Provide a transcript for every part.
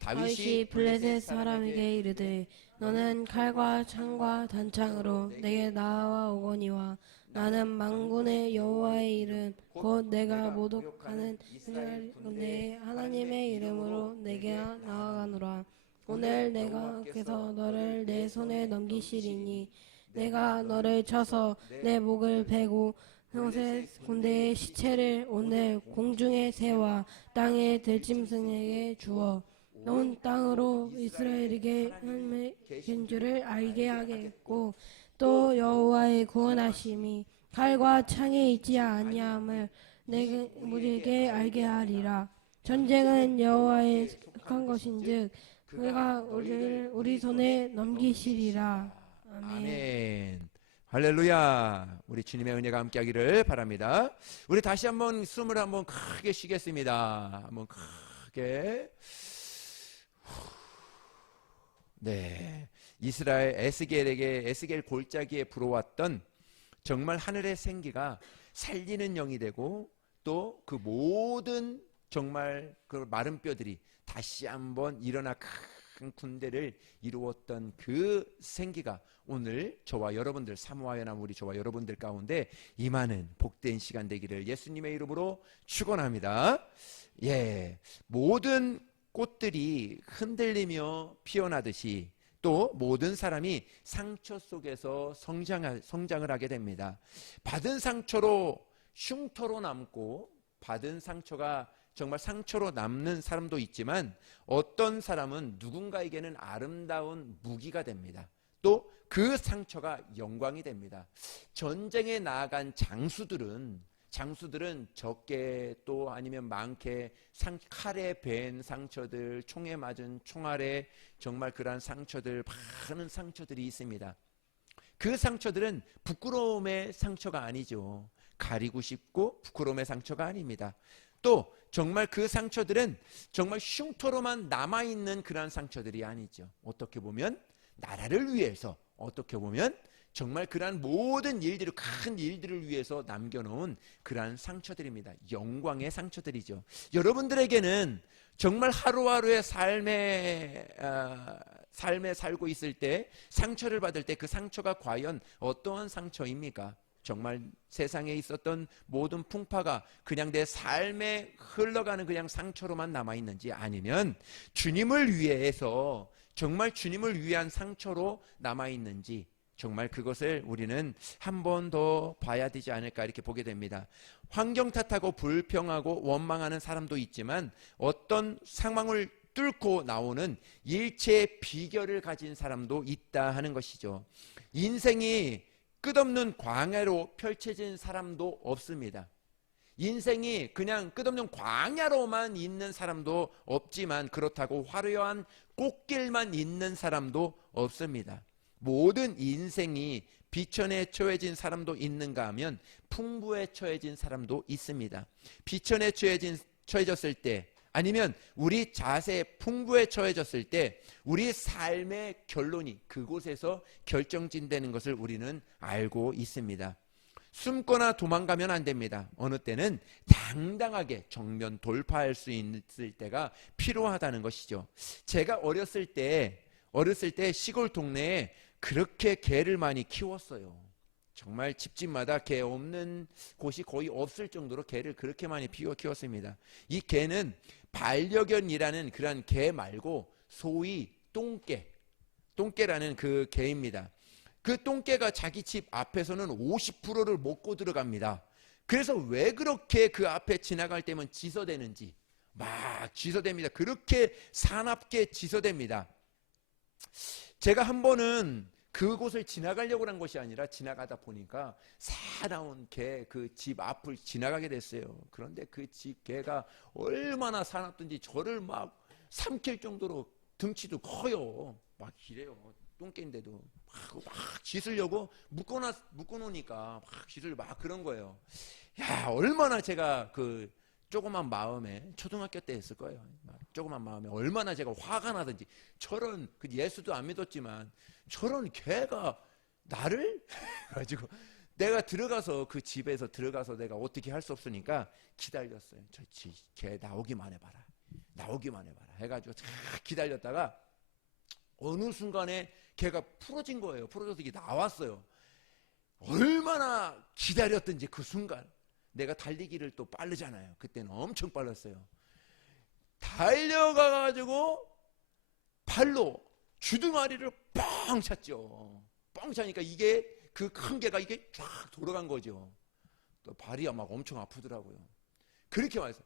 다윗이 블레셋 사람에게 이르되 너는 칼과 창과 단창으로 내게 나아오거니와 나는 만군의 여호와의 이름 곧 내가 모독하는 이스라엘 내 하나님의 이름으로 내게 나아가노라. 오늘 내가 그래서 너를 내 손에 넘기시리니 내가 너를 쳐서 내 목을 베고 요셉 군대의 시체를 오늘 공중의 새와 땅의 들짐승에게 주어 온 땅으로 이스라엘에게 하나님의 계신 줄을 알게 하겠고 또 여호와의 구원하심이 칼과 창에 있지 아니함을 내게 우리에게 알게 하리라. 전쟁은 여호와의 속한 것인즉 그가 우리 손에 넘기시리라. 아멘. 아멘. 할렐루야. 우리 주님의 은혜가 함께하기를 바랍니다. 우리 다시 한번 숨을 한번 크게 쉬겠습니다. 한번 크게. 네, 이스라엘 에스겔 골짜기에 불어왔던 정말 하늘의 생기가 살리는 영이 되고 또 그 모든 정말 그 마른 뼈들이 다시 한번 일어나 큰 군대를 이루었던 그 생기가 오늘 저와 여러분들 사모하여남 우리 저와 여러분들 가운데 임하는 복된 시간 되기를 예수님의 이름으로 축원합니다. 예, 모든 꽃들이 흔들리며 피어나듯이 또 모든 사람이 상처 속에서 성장을 하게 됩니다. 받은 상처로 흉터로 남고 받은 상처가 정말 상처로 남는 사람도 있지만 어떤 사람은 누군가에게는 아름다운 무기가 됩니다. 또 그 상처가 영광이 됩니다. 전쟁에 나아간 장수들은 적게 또 아니면 많게 칼에 벤 상처들, 총에 맞은 총알에 정말 그러한 상처들, 많은 상처들이 있습니다. 그 상처들은 부끄러움의 상처가 아니죠. 가리고 싶고 부끄러움의 상처가 아닙니다. 또 정말 그 상처들은 정말 흉터로만 남아있는 그러한 상처들이 아니죠. 어떻게 보면 나라를 위해서, 어떻게 보면 정말 그러한 모든 일들을, 큰 일들을 위해서 남겨놓은 그러한 상처들입니다. 영광의 상처들이죠. 여러분들에게는 정말 하루하루의 삶에 살고 있을 때 상처를 받을 때 그 상처가 과연 어떠한 상처입니까? 정말 세상에 있었던 모든 풍파가 그냥 내 삶에 흘러가는 그냥 상처로만 남아있는지, 아니면 주님을 위해서 정말 주님을 위한 상처로 남아있는지, 정말 그것을 우리는 한 번 더 봐야 되지 않을까 이렇게 보게 됩니다. 환경 탓하고 불평하고 원망하는 사람도 있지만 어떤 상황을 뚫고 나오는 일체의 비결을 가진 사람도 있다 하는 것이죠. 인생이 끝없는 광야로 펼쳐진 사람도 없습니다. 인생이 그냥 끝없는 광야로만 있는 사람도 없지만 그렇다고 화려한 꽃길만 있는 사람도 없습니다. 모든 인생이 비천에 처해진 사람도 있는가 하면 풍부에 처해진 사람도 있습니다. 비천에 처해졌을 때, 아니면 우리 자세 풍부에 처해졌을 때 우리 삶의 결론이 그곳에서 결정진다는 것을 우리는 알고 있습니다. 숨거나 도망가면 안 됩니다. 어느 때는 당당하게 정면 돌파할 수 있을 때가 필요하다는 것이죠. 제가 어렸을 때 시골 동네에 그렇게 개를 많이 키웠어요. 정말 집집마다 개 없는 곳이 거의 없을 정도로 개를 그렇게 많이 키웠습니다. 이 개는 반려견이라는 그런 개 말고 소위 똥개라는 그 개입니다. 그 똥개가 자기 집 앞에서는 50%를 먹고 들어갑니다. 그래서 왜 그렇게 그 앞에 지나갈 때면 짖어대는지 막 짖어댑니다. 그렇게 사납게 짖어댑니다. 제가 한 번은 그곳을 지나가려고 한 것이 아니라 지나가다 보니까 사나운 개 그 집 앞을 지나가게 됐어요. 그런데 그 집 개가 얼마나 사납든지 저를 막 삼킬 정도로 등치도 커요. 막 이래요. 똥개인데도 막 짖으려고 묶어놓으니까 막 짖으려고 막 그런 거예요. 야, 얼마나 제가 그 조그만 마음에, 초등학교 때 했을 거예요. 조그만 마음에 얼마나 제가 화가 나든지, 저런 그 예수도 안 믿었지만 저런 개가 나를 가지고 내가 들어가서 그 집에서 들어가서 내가 어떻게 할 수 없으니까 기다렸어요. 저 개 나오기만 해봐라. 나오기만 해봐라 해가지고 쫙 기다렸다가 어느 순간에 걔가 풀어진 거예요. 풀어져서 이게 나왔어요. 얼마나 기다렸던지 그 순간. 내가 달리기를 또 빠르잖아요. 그때는 엄청 빨랐어요. 달려가가지고 발로 주둥아리를 뻥 찼죠. 뻥 차니까 이게 그 큰 개가 이게 쫙 돌아간 거죠. 또 발이 막 엄청 아프더라고요. 그렇게 말해서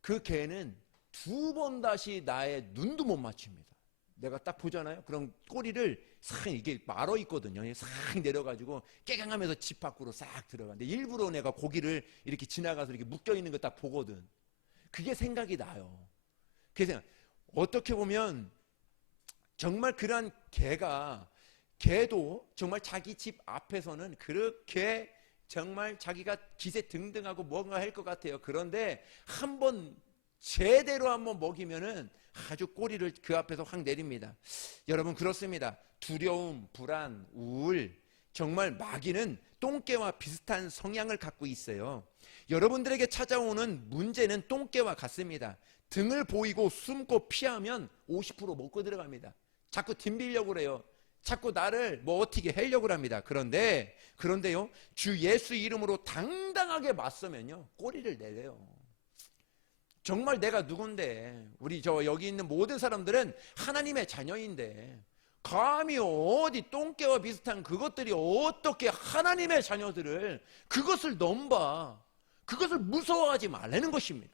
그 개는 2번 다시 나의 눈도 못 맞춥니다. 내가 딱 보잖아요. 그럼 꼬리를 싹 이게 말어 있거든요. 싹 내려가지고 깨갱하면서 집 밖으로 싹 들어가는데 일부러 내가 고기를 이렇게 지나가서 이렇게 묶여 있는 거 딱 보거든. 그게 생각이 나요. 그래서 어떻게 보면 정말 그런 개도 정말 자기 집 앞에서는 그렇게 정말 자기가 기세 등등하고 뭔가 할 것 같아요. 그런데 한번 제대로 한번 먹이면은 아주 꼬리를 그 앞에서 확 내립니다. 여러분 그렇습니다. 두려움, 불안, 우울, 정말 마귀는 똥개와 비슷한 성향을 갖고 있어요. 여러분들에게 찾아오는 문제는 똥개와 같습니다. 등을 보이고 숨고 피하면 50% 먹고 들어갑니다. 자꾸 덤비려고 그래요. 자꾸 나를 뭐 어떻게 하려고 합니다. 그런데요, 주 예수 이름으로 당당하게 맞서면요, 꼬리를 내려요. 정말 내가 누군데, 우리 여기 있는 모든 사람들은 하나님의 자녀인데, 감히 어디 똥개와 비슷한 그것들이 어떻게 하나님의 자녀들을 그것을 넘봐, 그것을 무서워하지 말라는 것입니다.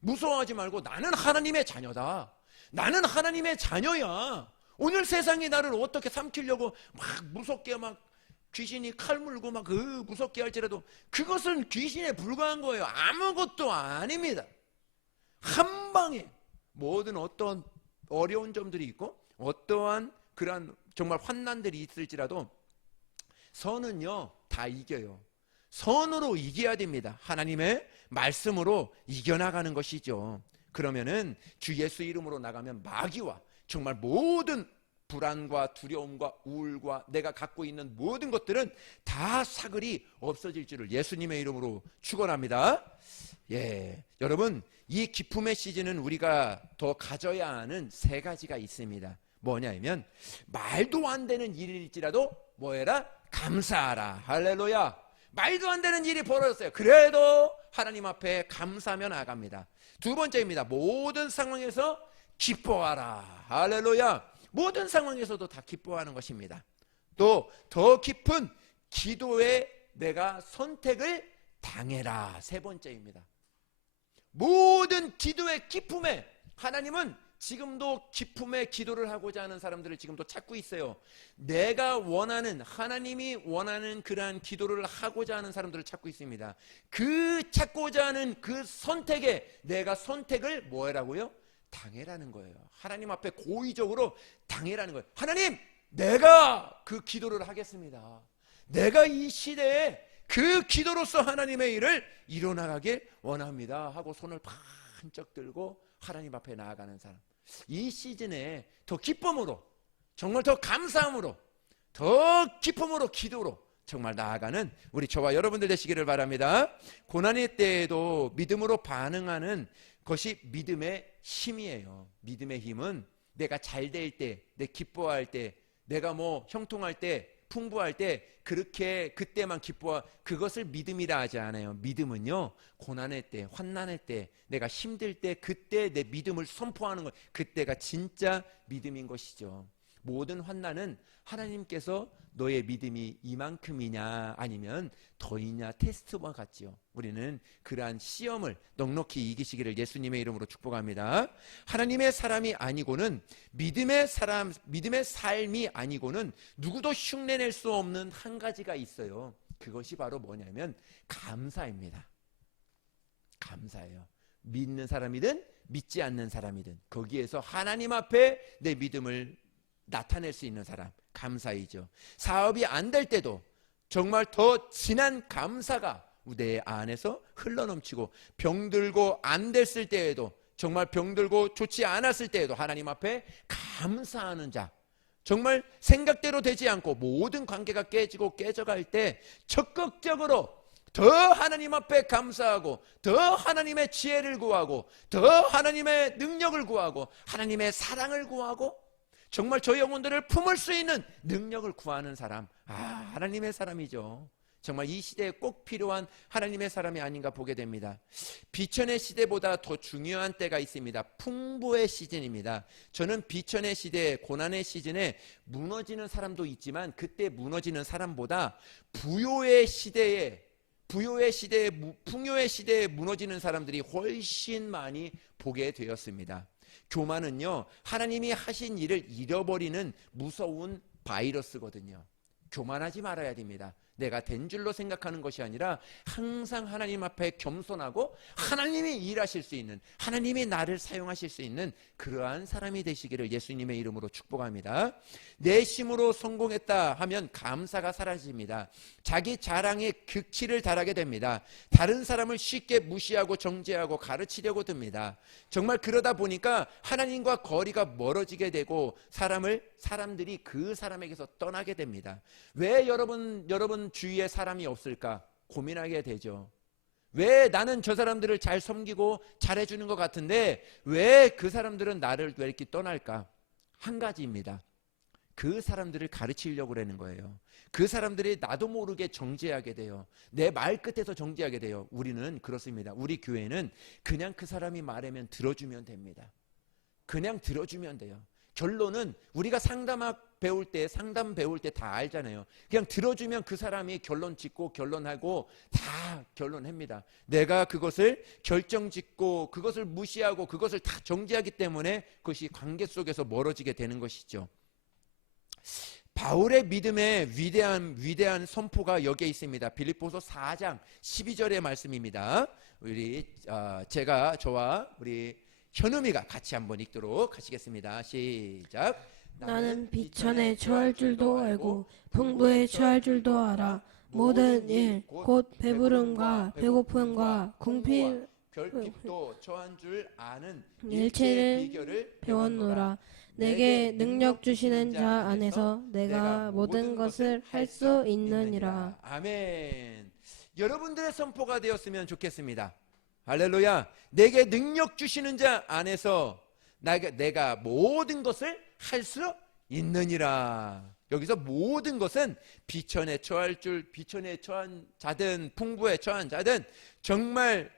무서워하지 말고 나는 하나님의 자녀다. 나는 하나님의 자녀야. 오늘 세상이 나를 어떻게 삼키려고 막 무섭게 막 귀신이 칼 물고 막 무섭게 할지라도 그것은 귀신에 불과한 거예요. 아무것도 아닙니다. 한 방에 모든 어떤 어려운 점들이 있고 어떠한 그러한 정말 환난들이 있을지라도 선은요 다 이겨요. 선으로 이겨야 됩니다. 하나님의 말씀으로 이겨나가는 것이죠. 그러면은 주 예수 이름으로 나가면 마귀와 정말 모든 불안과 두려움과 우울과 내가 갖고 있는 모든 것들은 다 사글이 없어질 줄을 예수님의 이름으로 축원합니다. 여러분 이 기쁨의 시즌은 우리가 더 가져야 하는 3가지가 있습니다. 뭐냐면 말도 안 되는 일일지라도 뭐해라? 감사하라. 할렐루야. 말도 안 되는 일이 벌어졌어요. 그래도 하나님 앞에 감사하며 나아갑니다. 2번째입니다. 모든 상황에서 기뻐하라. 할렐루야. 모든 상황에서도 다 기뻐하는 것입니다. 또 더 깊은 기도에 내가 선택을 당해라. 3번째입니다. 모든 기도의 기쁨에 하나님은 지금도 기쁨의 기도를 하고자 하는 사람들을 지금도 찾고 있어요. 내가 원하는, 하나님이 원하는 그러한 기도를 하고자 하는 사람들을 찾고 있습니다. 그 찾고자 하는 그 선택에 내가 선택을 뭐 해라고요? 당해라는 거예요. 하나님 앞에 고의적으로 당해라는 거예요. 하나님, 내가 그 기도를 하겠습니다. 내가 이 시대에 그 기도로서 하나님의 일을 이뤄나가길 원합니다 하고 손을 반짝 들고 하나님 앞에 나아가는 사람, 이 시즌에 더 기쁨으로, 정말 더 감사함으로, 더 기쁨으로, 기도로 정말 나아가는 우리 저와 여러분들 되시기를 바랍니다. 고난의 때에도 믿음으로 반응하는 것이 믿음의 힘이에요. 믿음의 힘은 내가 잘 될 때, 내 기뻐할 때, 내가 뭐 형통할 때, 풍부할 때 그렇게 그때만 기뻐, 그것을 믿음이라 하지 않아요. 믿음은요, 고난의 때, 환난의 때, 내가 힘들 때 그때 내 믿음을 선포하는 것, 그때가 진짜 믿음인 것이죠. 모든 환난은 하나님께서 너의 믿음이 이만큼이냐 아니면 더이냐 테스트와 같지요. 우리는 그러한 시험을 넉넉히 이기시기를 예수님의 이름으로 축복합니다. 하나님의 사람이 아니고는, 믿음의 삶이 아니고는 누구도 흉내낼 수 없는 한 가지가 있어요. 그것이 바로 뭐냐면 감사입니다. 감사예요. 믿는 사람이든 믿지 않는 사람이든 거기에서 하나님 앞에 내 믿음을 나타낼 수 있는 사람, 감사이죠. 사업이 안 될 때도 정말 더 진한 감사가 내 안에서 흘러넘치고, 병들고 안 됐을 때에도, 정말 병들고 좋지 않았을 때에도 하나님 앞에 감사하는 자, 정말 생각대로 되지 않고 모든 관계가 깨지고 깨져갈 때 적극적으로 더 하나님 앞에 감사하고 더 하나님의 지혜를 구하고 더 하나님의 능력을 구하고 하나님의 사랑을 구하고 정말 저 영혼들을 품을 수 있는 능력을 구하는 사람, 하나님의 사람이죠. 정말 이 시대에 꼭 필요한 하나님의 사람이 아닌가 보게 됩니다. 비천의 시대보다 더 중요한 때가 있습니다. 풍부의 시즌입니다. 저는 비천의 시대, 고난의 시즌에 무너지는 사람도 있지만 그때 무너지는 사람보다 부요의 시대에 풍요의 시대에 무너지는 사람들이 훨씬 많이 보게 되었습니다. 교만은요, 하나님이 하신 일을 잃어버리는 무서운 바이러스거든요. 교만하지 말아야 됩니다. 내가 된 줄로 생각하는 것이 아니라 항상 하나님 앞에 겸손하고 하나님이 일하실 수 있는, 하나님이 나를 사용하실 수 있는 그러한 사람이 되시기를 예수님의 이름으로 축복합니다. 내 힘으로 성공했다 하면 감사가 사라집니다. 자기 자랑에 극치를 달하게 됩니다. 다른 사람을 쉽게 무시하고 정죄하고 가르치려고 듭니다. 정말 그러다 보니까 하나님과 거리가 멀어지게 되고 사람들이 그 사람에게서 떠나게 됩니다. 왜 여러분 주위에 사람이 없을까 고민하게 되죠. 왜 나는 저 사람들을 잘 섬기고 잘해주는 것 같은데 왜 그 사람들은 나를 왜 이렇게 떠날까? 한 가지입니다. 그 사람들을 가르치려고 하는 거예요. 그 사람들이 나도 모르게 정죄하게 돼요. 내 말 끝에서 정죄하게 돼요. 우리는 그렇습니다. 우리 교회는 그냥 그 사람이 말하면 들어주면 됩니다. 그냥 들어주면 돼요. 결론은 우리가 상담 배울 때 다 알잖아요. 그냥 들어주면 그 사람이 결론 짓고 결론하고 다 결론합니다. 내가 그것을 결정 짓고 그것을 무시하고 그것을 다 정지하기 때문에 그것이 관계 속에서 멀어지게 되는 것이죠. 바울의 믿음의 위대한 선포가 여기에 있습니다. 빌립보서 4장 12절의 말씀입니다. 저와 우리 현음이가 같이 한번 읽도록 하시겠습니다. 시작. 나는 비천에 처할 줄도 알고 풍부에 처할 줄도 알아. 모든 일 곧 배부름과 배고픔과 궁핍 결핍도 처한 줄 아는 일체를 비결을 배웠노라. 내게 능력 주시는 자 안에서 내가 모든 것을 할 수 있느니라. 아멘. 여러분들의 선포가 되었으면 좋겠습니다. 할렐루야. 내게 능력 주시는 자 안에서 내가 모든 것을 할 수 있느니라. 여기서 모든 것은 비천에 처한 자든 풍부에 처한 자든 정말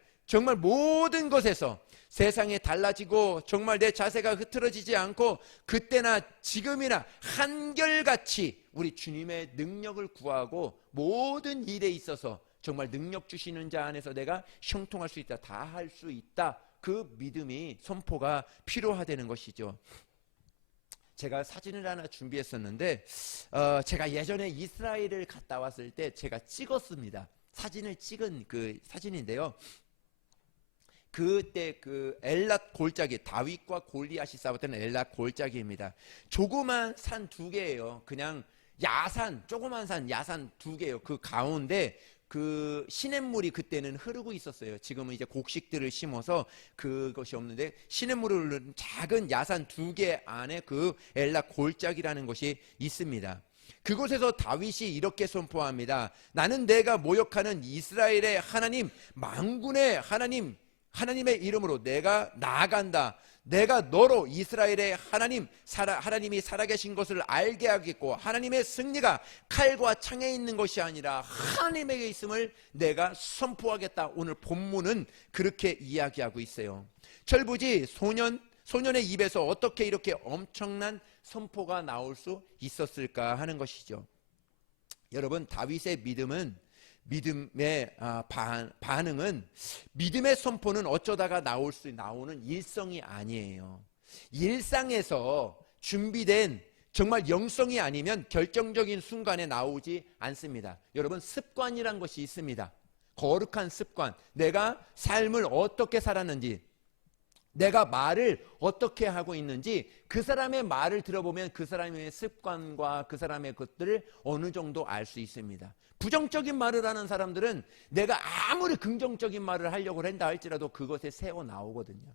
모든 것에서 세상에 달라지고 정말 내 자세가 흐트러지지 않고 그때나 지금이나 한결같이 우리 주님의 능력을 구하고 모든 일에 있어서 정말 능력 주시는 자 안에서 내가 형통할 수 있다, 다 할 수 있다, 그 믿음이 선포가 필요하다는 것이죠. 제가 사진을 하나 준비했었는데 제가 예전에 이스라엘을 갔다 왔을 때 제가 찍었습니다. 사진을 찍은 그 사진인데요. 그때 그 엘랏 골짜기, 다윗과 골리앗이 싸웠던 엘랏 골짜기입니다. 조그만 산 두 개예요. 그냥 조그만 산 야산 두 개예요. 그 가운데 그 시냇물이 그때는 흐르고 있었어요. 지금은 이제 곡식들을 심어서 그것이 없는데 시냇물을 흐르는 작은 야산 두 개 안에 그 엘랏 골짜기라는 것이 있습니다. 그곳에서 다윗이 이렇게 선포합니다. 나는 내가 모욕하는 이스라엘의 하나님, 만군의 하나님의 이름으로 내가 나아간다. 내가 너로 이스라엘의 하나님이 살아계신 것을 알게 하겠고 하나님의 승리가 칼과 창에 있는 것이 아니라 하나님에게 있음을 내가 선포하겠다. 오늘 본문은 그렇게 이야기하고 있어요. 철부지 소년의 입에서 어떻게 이렇게 엄청난 선포가 나올 수 있었을까 하는 것이죠. 여러분, 다윗의 믿음의 반응은, 믿음의 선포는 어쩌다가 나오는 일성이 아니에요. 일상에서 준비된 정말 영성이 아니면 결정적인 순간에 나오지 않습니다. 여러분, 습관이란 것이 있습니다. 거룩한 습관. 내가 삶을 어떻게 살았는지, 내가 말을 어떻게 하고 있는지 그 사람의 말을 들어보면 그 사람의 습관과 그 사람의 것들을 어느 정도 알 수 있습니다. 부정적인 말을 하는 사람들은 내가 아무리 긍정적인 말을 하려고 한다 할지라도 그것에 새어 나오거든요.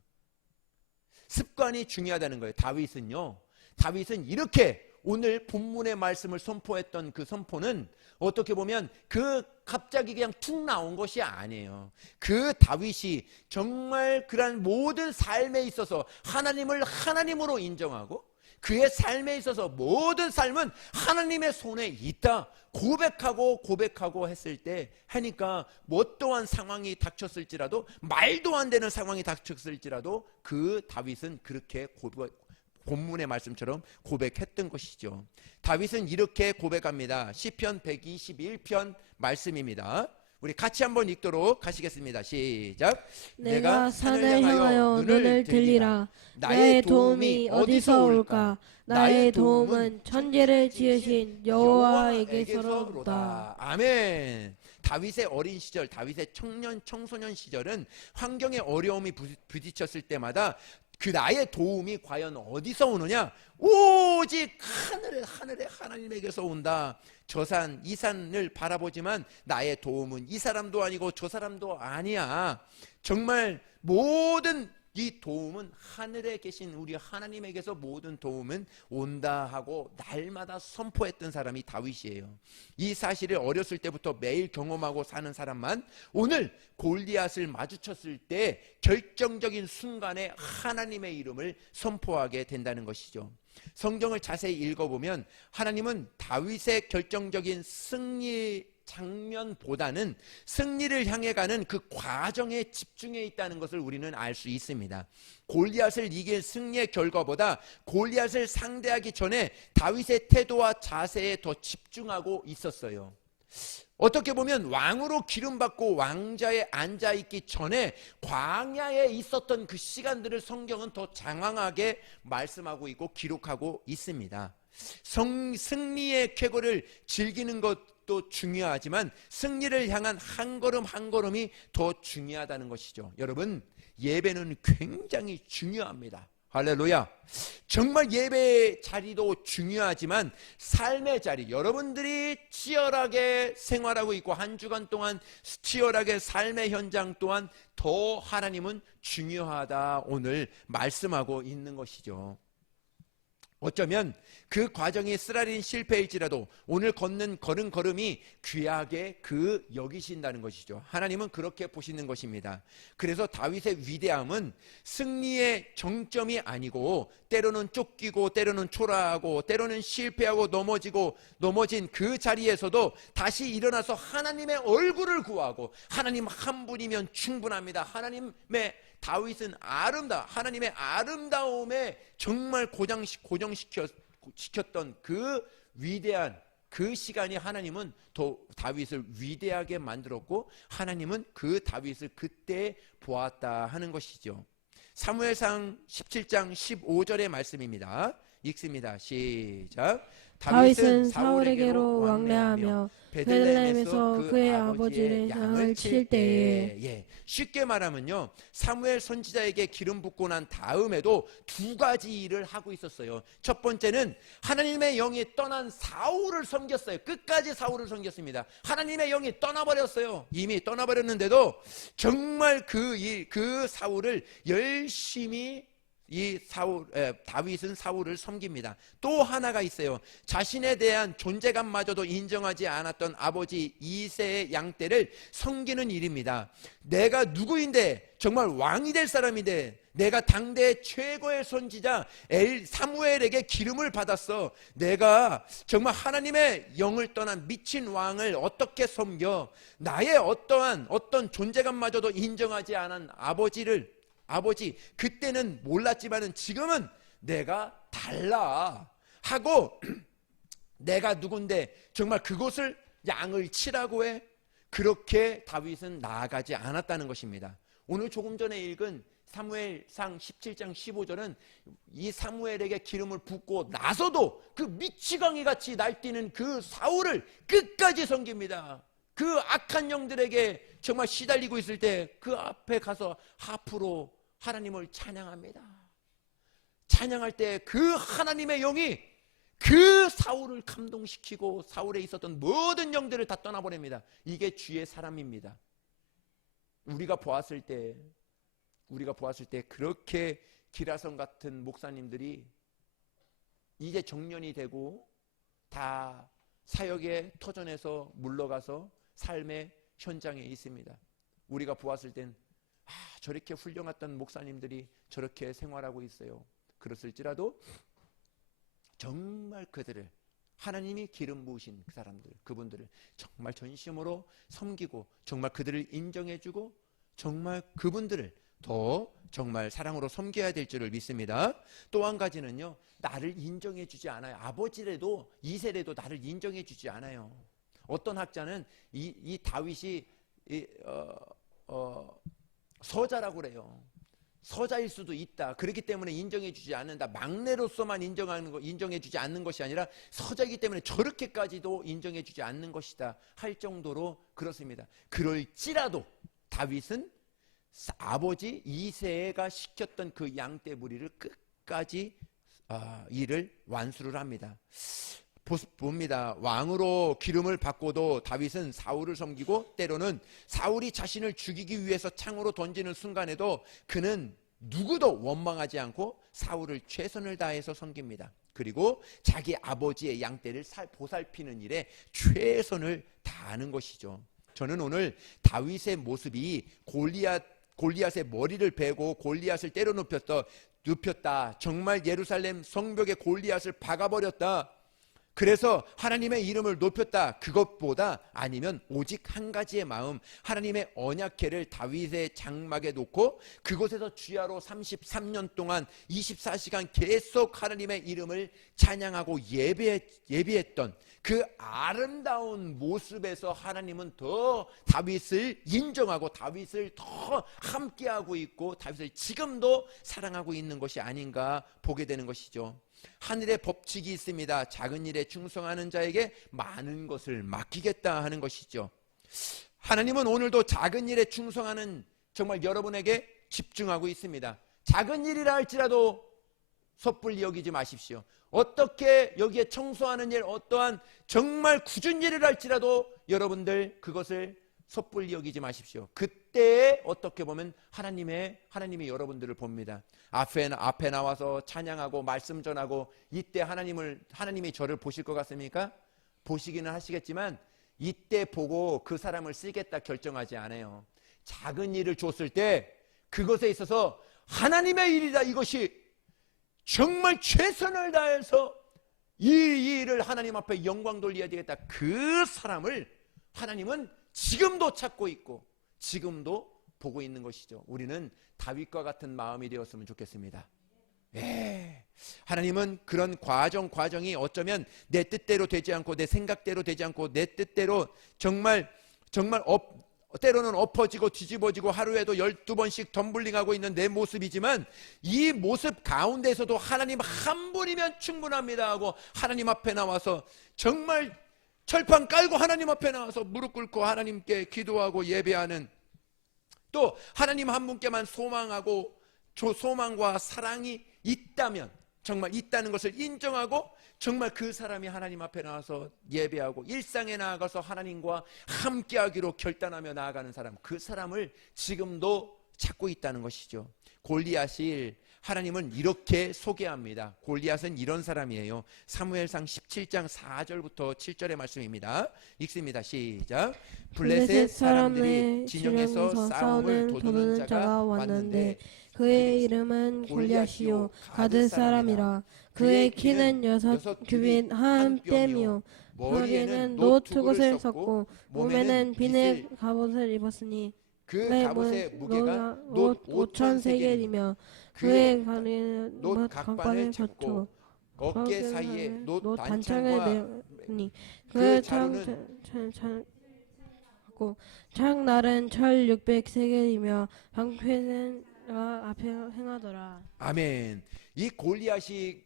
습관이 중요하다는 거예요. 다윗은 이렇게 오늘 본문의 말씀을 선포했던 그 선포는 어떻게 보면 그 갑자기 그냥 툭 나온 것이 아니에요. 그 다윗이 정말 그런 모든 삶에 있어서 하나님을 하나님으로 인정하고 그의 삶에 있어서 모든 삶은 하나님의 손에 있다 고백하고 했을 때 하니까 뭐 어떠한 상황이 닥쳤을지라도 말도 안 되는 상황이 닥쳤을지라도 그 다윗은 그렇게 본문의 말씀처럼 고백했던 것이죠. 다윗은 이렇게 고백합니다. 시편 121편 말씀입니다. 우리 같이 한번 읽도록 하시겠습니다. 시작. 내가 산을 향하여 눈을 들리라. 나의 도움이 어디서 올까? 나의 도움은 천지를 지으신 여호와에게서로다. 아멘. 다윗의 어린 시절, 다윗의 청소년 시절은 환경에 어려움이 부딪혔을 때마다 그 나의 도움이 과연 어디서 오느냐? 오직 하늘에 하나님에게서 온다. 저 산, 이 산을 바라보지만 나의 도움은 이 사람도 아니고 저 사람도 아니야. 정말 모든 이 도움은 하늘에 계신 우리 하나님에게서 모든 도움은 온다 하고 날마다 선포했던 사람이 다윗이에요. 이 사실을 어렸을 때부터 매일 경험하고 사는 사람만 오늘 골리앗을 마주쳤을 때 결정적인 순간에 하나님의 이름을 선포하게 된다는 것이죠. 성경을 자세히 읽어보면 하나님은 다윗의 결정적인 승리 장면보다는 승리를 향해 가는 그 과정에 집중해 있다는 것을 우리는 알 수 있습니다. 골리앗을 이길 승리의 결과보다 골리앗을 상대하기 전에 다윗의 태도와 자세에 더 집중하고 있었어요. 어떻게 보면 왕으로 기름받고 왕자에 앉아있기 전에 광야에 있었던 그 시간들을 성경은 더 장황하게 말씀하고 있고 기록하고 있습니다. 승리의 쾌거를 즐기는 것도 중요하지만 승리를 향한 한 걸음 한 걸음이 더 중요하다는 것이죠. 여러분, 예배는 굉장히 중요합니다. 할렐루야. 정말 예배 자리도 중요하지만 삶의 자리, 여러분들이 치열하게 생활하고 있고 한 주간 동안 치열하게 삶의 현장 또한 더 하나님은 중요하다 오늘 말씀하고 있는 것이죠. 어쩌면 그 과정이 쓰라린 실패일지라도 오늘 걷는 걸음이 귀하게 여기신다는 것이죠. 하나님은 그렇게 보시는 것입니다. 그래서 다윗의 위대함은 승리의 정점이 아니고 때로는 쫓기고 때로는 초라하고 때로는 실패하고 넘어진 그 자리에서도 다시 일어나서 하나님의 얼굴을 구하고 하나님 한 분이면 충분합니다. 다윗은 하나님의 아름다움에 정말 고정시켰던 그 위대한 그 시간이 하나님은 더 다윗을 위대하게 만들었고 하나님은 그 다윗을 그때 보았다 하는 것이죠. 사무엘상 17장 15절의 말씀입니다. 읽습니다. 시작. 다윗은 사울에게로 왕래하며 베들레헴에서 그의 아버지의 양을 칠 때에 쉽게 말하면요, 사무엘 선지자에게 기름 붓고 난 다음에도 두 가지 일을 하고 있었어요. 첫 번째는 하나님의 영이 떠난 사울을 섬겼어요. 끝까지 사울을 섬겼습니다. 하나님의 영이 떠나버렸어요. 이미 떠나버렸는데도 정말 그 사울을 열심히 다윗은 사울을 섬깁니다. 또 하나가 있어요. 자신에 대한 존재감마저도 인정하지 않았던 아버지 이새의 양떼를 섬기는 일입니다. 내가 누구인데, 정말 왕이 될 사람인데, 내가 당대 최고의 선지자 사무엘에게 기름을 받았어. 내가 정말 하나님의 영을 떠난 미친 왕을 어떻게 섬겨? 나의 어떤 존재감마저도 인정하지 않은 아버지, 그때는 몰랐지만은 지금은 내가 달라 하고 내가 누군데 정말 그곳을 양을 치라고 해? 그렇게 다윗은 나아가지 않았다는 것입니다. 오늘 조금 전에 읽은 사무엘상 17장 15절은 이 사무엘에게 기름을 붓고 나서도 그 미치광이 같이 날뛰는 그 사울을 끝까지 섬깁니다. 그 악한 영들에게 정말 시달리고 있을 때 그 앞에 가서 하프로 하나님을 찬양합니다. 찬양할 때 그 하나님의 영이 그 사울을 감동시키고 사울에 있었던 모든 영들을 다 떠나버립니다. 이게 주의 사람입니다. 우리가 보았을 때 그렇게 기라성 같은 목사님들이 이제 정년이 되고 다 사역의 터전에서 물러가서 삶의 현장에 있습니다. 우리가 보았을 땐 저렇게 훌륭했던 목사님들이 저렇게 생활하고 있어요. 그랬을지라도 정말 그들을 하나님이 기름 부으신 그 사람들, 그분들을 정말 전심으로 섬기고 정말 그들을 인정해주고 정말 그분들을 더 정말 사랑으로 섬겨야 될 줄을 믿습니다. 또 한 가지는요, 나를 인정해주지 않아요. 아버지라도 이세라도 나를 인정해주지 않아요. 어떤 학자는 이 다윗이 서자라고 그래요. 서자일 수도 있다. 그렇기 때문에 인정해주지 않는다. 막내로서만 인정해주지 않는 것이 아니라 서자이기 때문에 저렇게까지도 인정해주지 않는 것이다 할 정도로 그렇습니다. 그럴지라도 다윗은 아버지 이새가 시켰던 그 양떼부리를 끝까지 일을 완수를 합니다. 봅니다. 왕으로 기름을 받고도 다윗은 사울을 섬기고 때로는 사울이 자신을 죽이기 위해서 창으로 던지는 순간에도 그는 누구도 원망하지 않고 사울을 최선을 다해서 섬깁니다. 그리고 자기 아버지의 양떼를 보살피는 일에 최선을 다하는 것이죠. 저는 오늘 다윗의 모습이 골리앗의 머리를 베고 골리앗을 때려 눕혔다. 정말 예루살렘 성벽에 골리앗을 박아버렸다. 그래서 하나님의 이름을 높였다. 그것보다 아니면 오직 한 가지의 마음, 하나님의 언약궤를 다윗의 장막에 놓고 그곳에서 주야로 33년 동안 24시간 계속 하나님의 이름을 찬양하고 예배했던 그 아름다운 모습에서 하나님은 더 다윗을 인정하고 다윗을 더 함께하고 있고 다윗을 지금도 사랑하고 있는 것이 아닌가 보게 되는 것이죠. 하늘의 법칙이 있습니다. 작은 일에 충성하는 자에게 많은 것을 맡기겠다 하는 것이죠. 하나님은 오늘도 작은 일에 충성하는 정말 여러분에게 집중하고 있습니다. 작은 일이라 할지라도 섣불리 여기지 마십시오. 어떻게 여기에 청소하는 일, 어떠한 정말 굳은 일을 할지라도 여러분들 그것을 섣불리 여기지 마십시오. 그때에 어떻게 보면 하나님이 여러분들을 봅니다. 앞에 나와서 찬양하고 말씀 전하고 이때 하나님이 저를 보실 것 같습니까? 보시기는 하시겠지만 이때 보고 그 사람을 쓰겠다 결정하지 않아요. 작은 일을 줬을 때 그것에 있어서 하나님의 일이다, 이것이 정말 최선을 다해서 이 일을 하나님 앞에 영광 돌려야 되겠다, 그 사람을 하나님은 지금도 찾고 있고 지금도 보고 있는 것이죠. 우리는 다윗과 같은 마음이 되었으면 좋겠습니다. 하나님은 그런 과정이 어쩌면 내 뜻대로 되지 않고 내 생각대로 되지 않고 내 뜻대로 정말 때로는 엎어지고 뒤집어지고 하루에도 12번씩 덤블링하고 있는 내 모습이지만 이 모습 가운데서도 하나님 한 분이면 충분합니다 하고 하나님 앞에 나와서 정말 철판 깔고 하나님 앞에 나와서 무릎 꿇고 하나님께 기도하고 예배하는, 또 하나님 한 분께만 소망하고 소망과 사랑이 있다면 정말 있다는 것을 인정하고 정말 그 사람이 하나님 앞에 나와서 예배하고 일상에 나아가서 하나님과 함께하기로 결단하며 나아가는 사람, 그 사람을 지금도 찾고 있다는 것이죠. 골리앗을 하나님은 이렇게 소개합니다. 골리앗은 이런 사람이에요. 사무엘상 17장 4절부터 7절의 말씀입니다. 읽습니다. 시작. 블레셋 사람들이 진영에서 싸움을 도두는 자가 왔는데 그의 이름은 골리앗이요 가드 사람이라. 그의 키는 6규빗 한 뼘이요 머리에는 노트옷을 썼고 몸에는 비늘 갑옷을 입었으니 그 갑옷의 무게가 놋 5,000세겔이며 그의 다리는 놋 각반을 각반을 쳤고 쳤고 어깨 사이에 놋 단창을 단창과 내니 그 창날은 철 600세겔이며 방패는 앞에 행하더라. 아멘. 이 골리앗이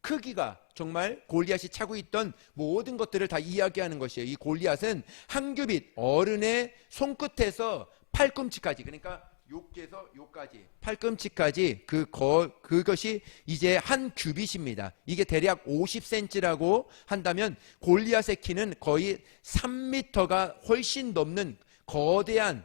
크기가 정말 골리앗이 차고 있던 모든 것들을 다 이야기하는 것이에요. 이 골리앗은 한 규빗, 어른의 손끝에서 팔꿈치까지, 그러니까 요께서 요까지 팔꿈치까지 그것이 이제 한 규빗입니다. 이게 대략 50cm라고 한다면 골리앗의 키는 거의 3m가 훨씬 넘는 거대한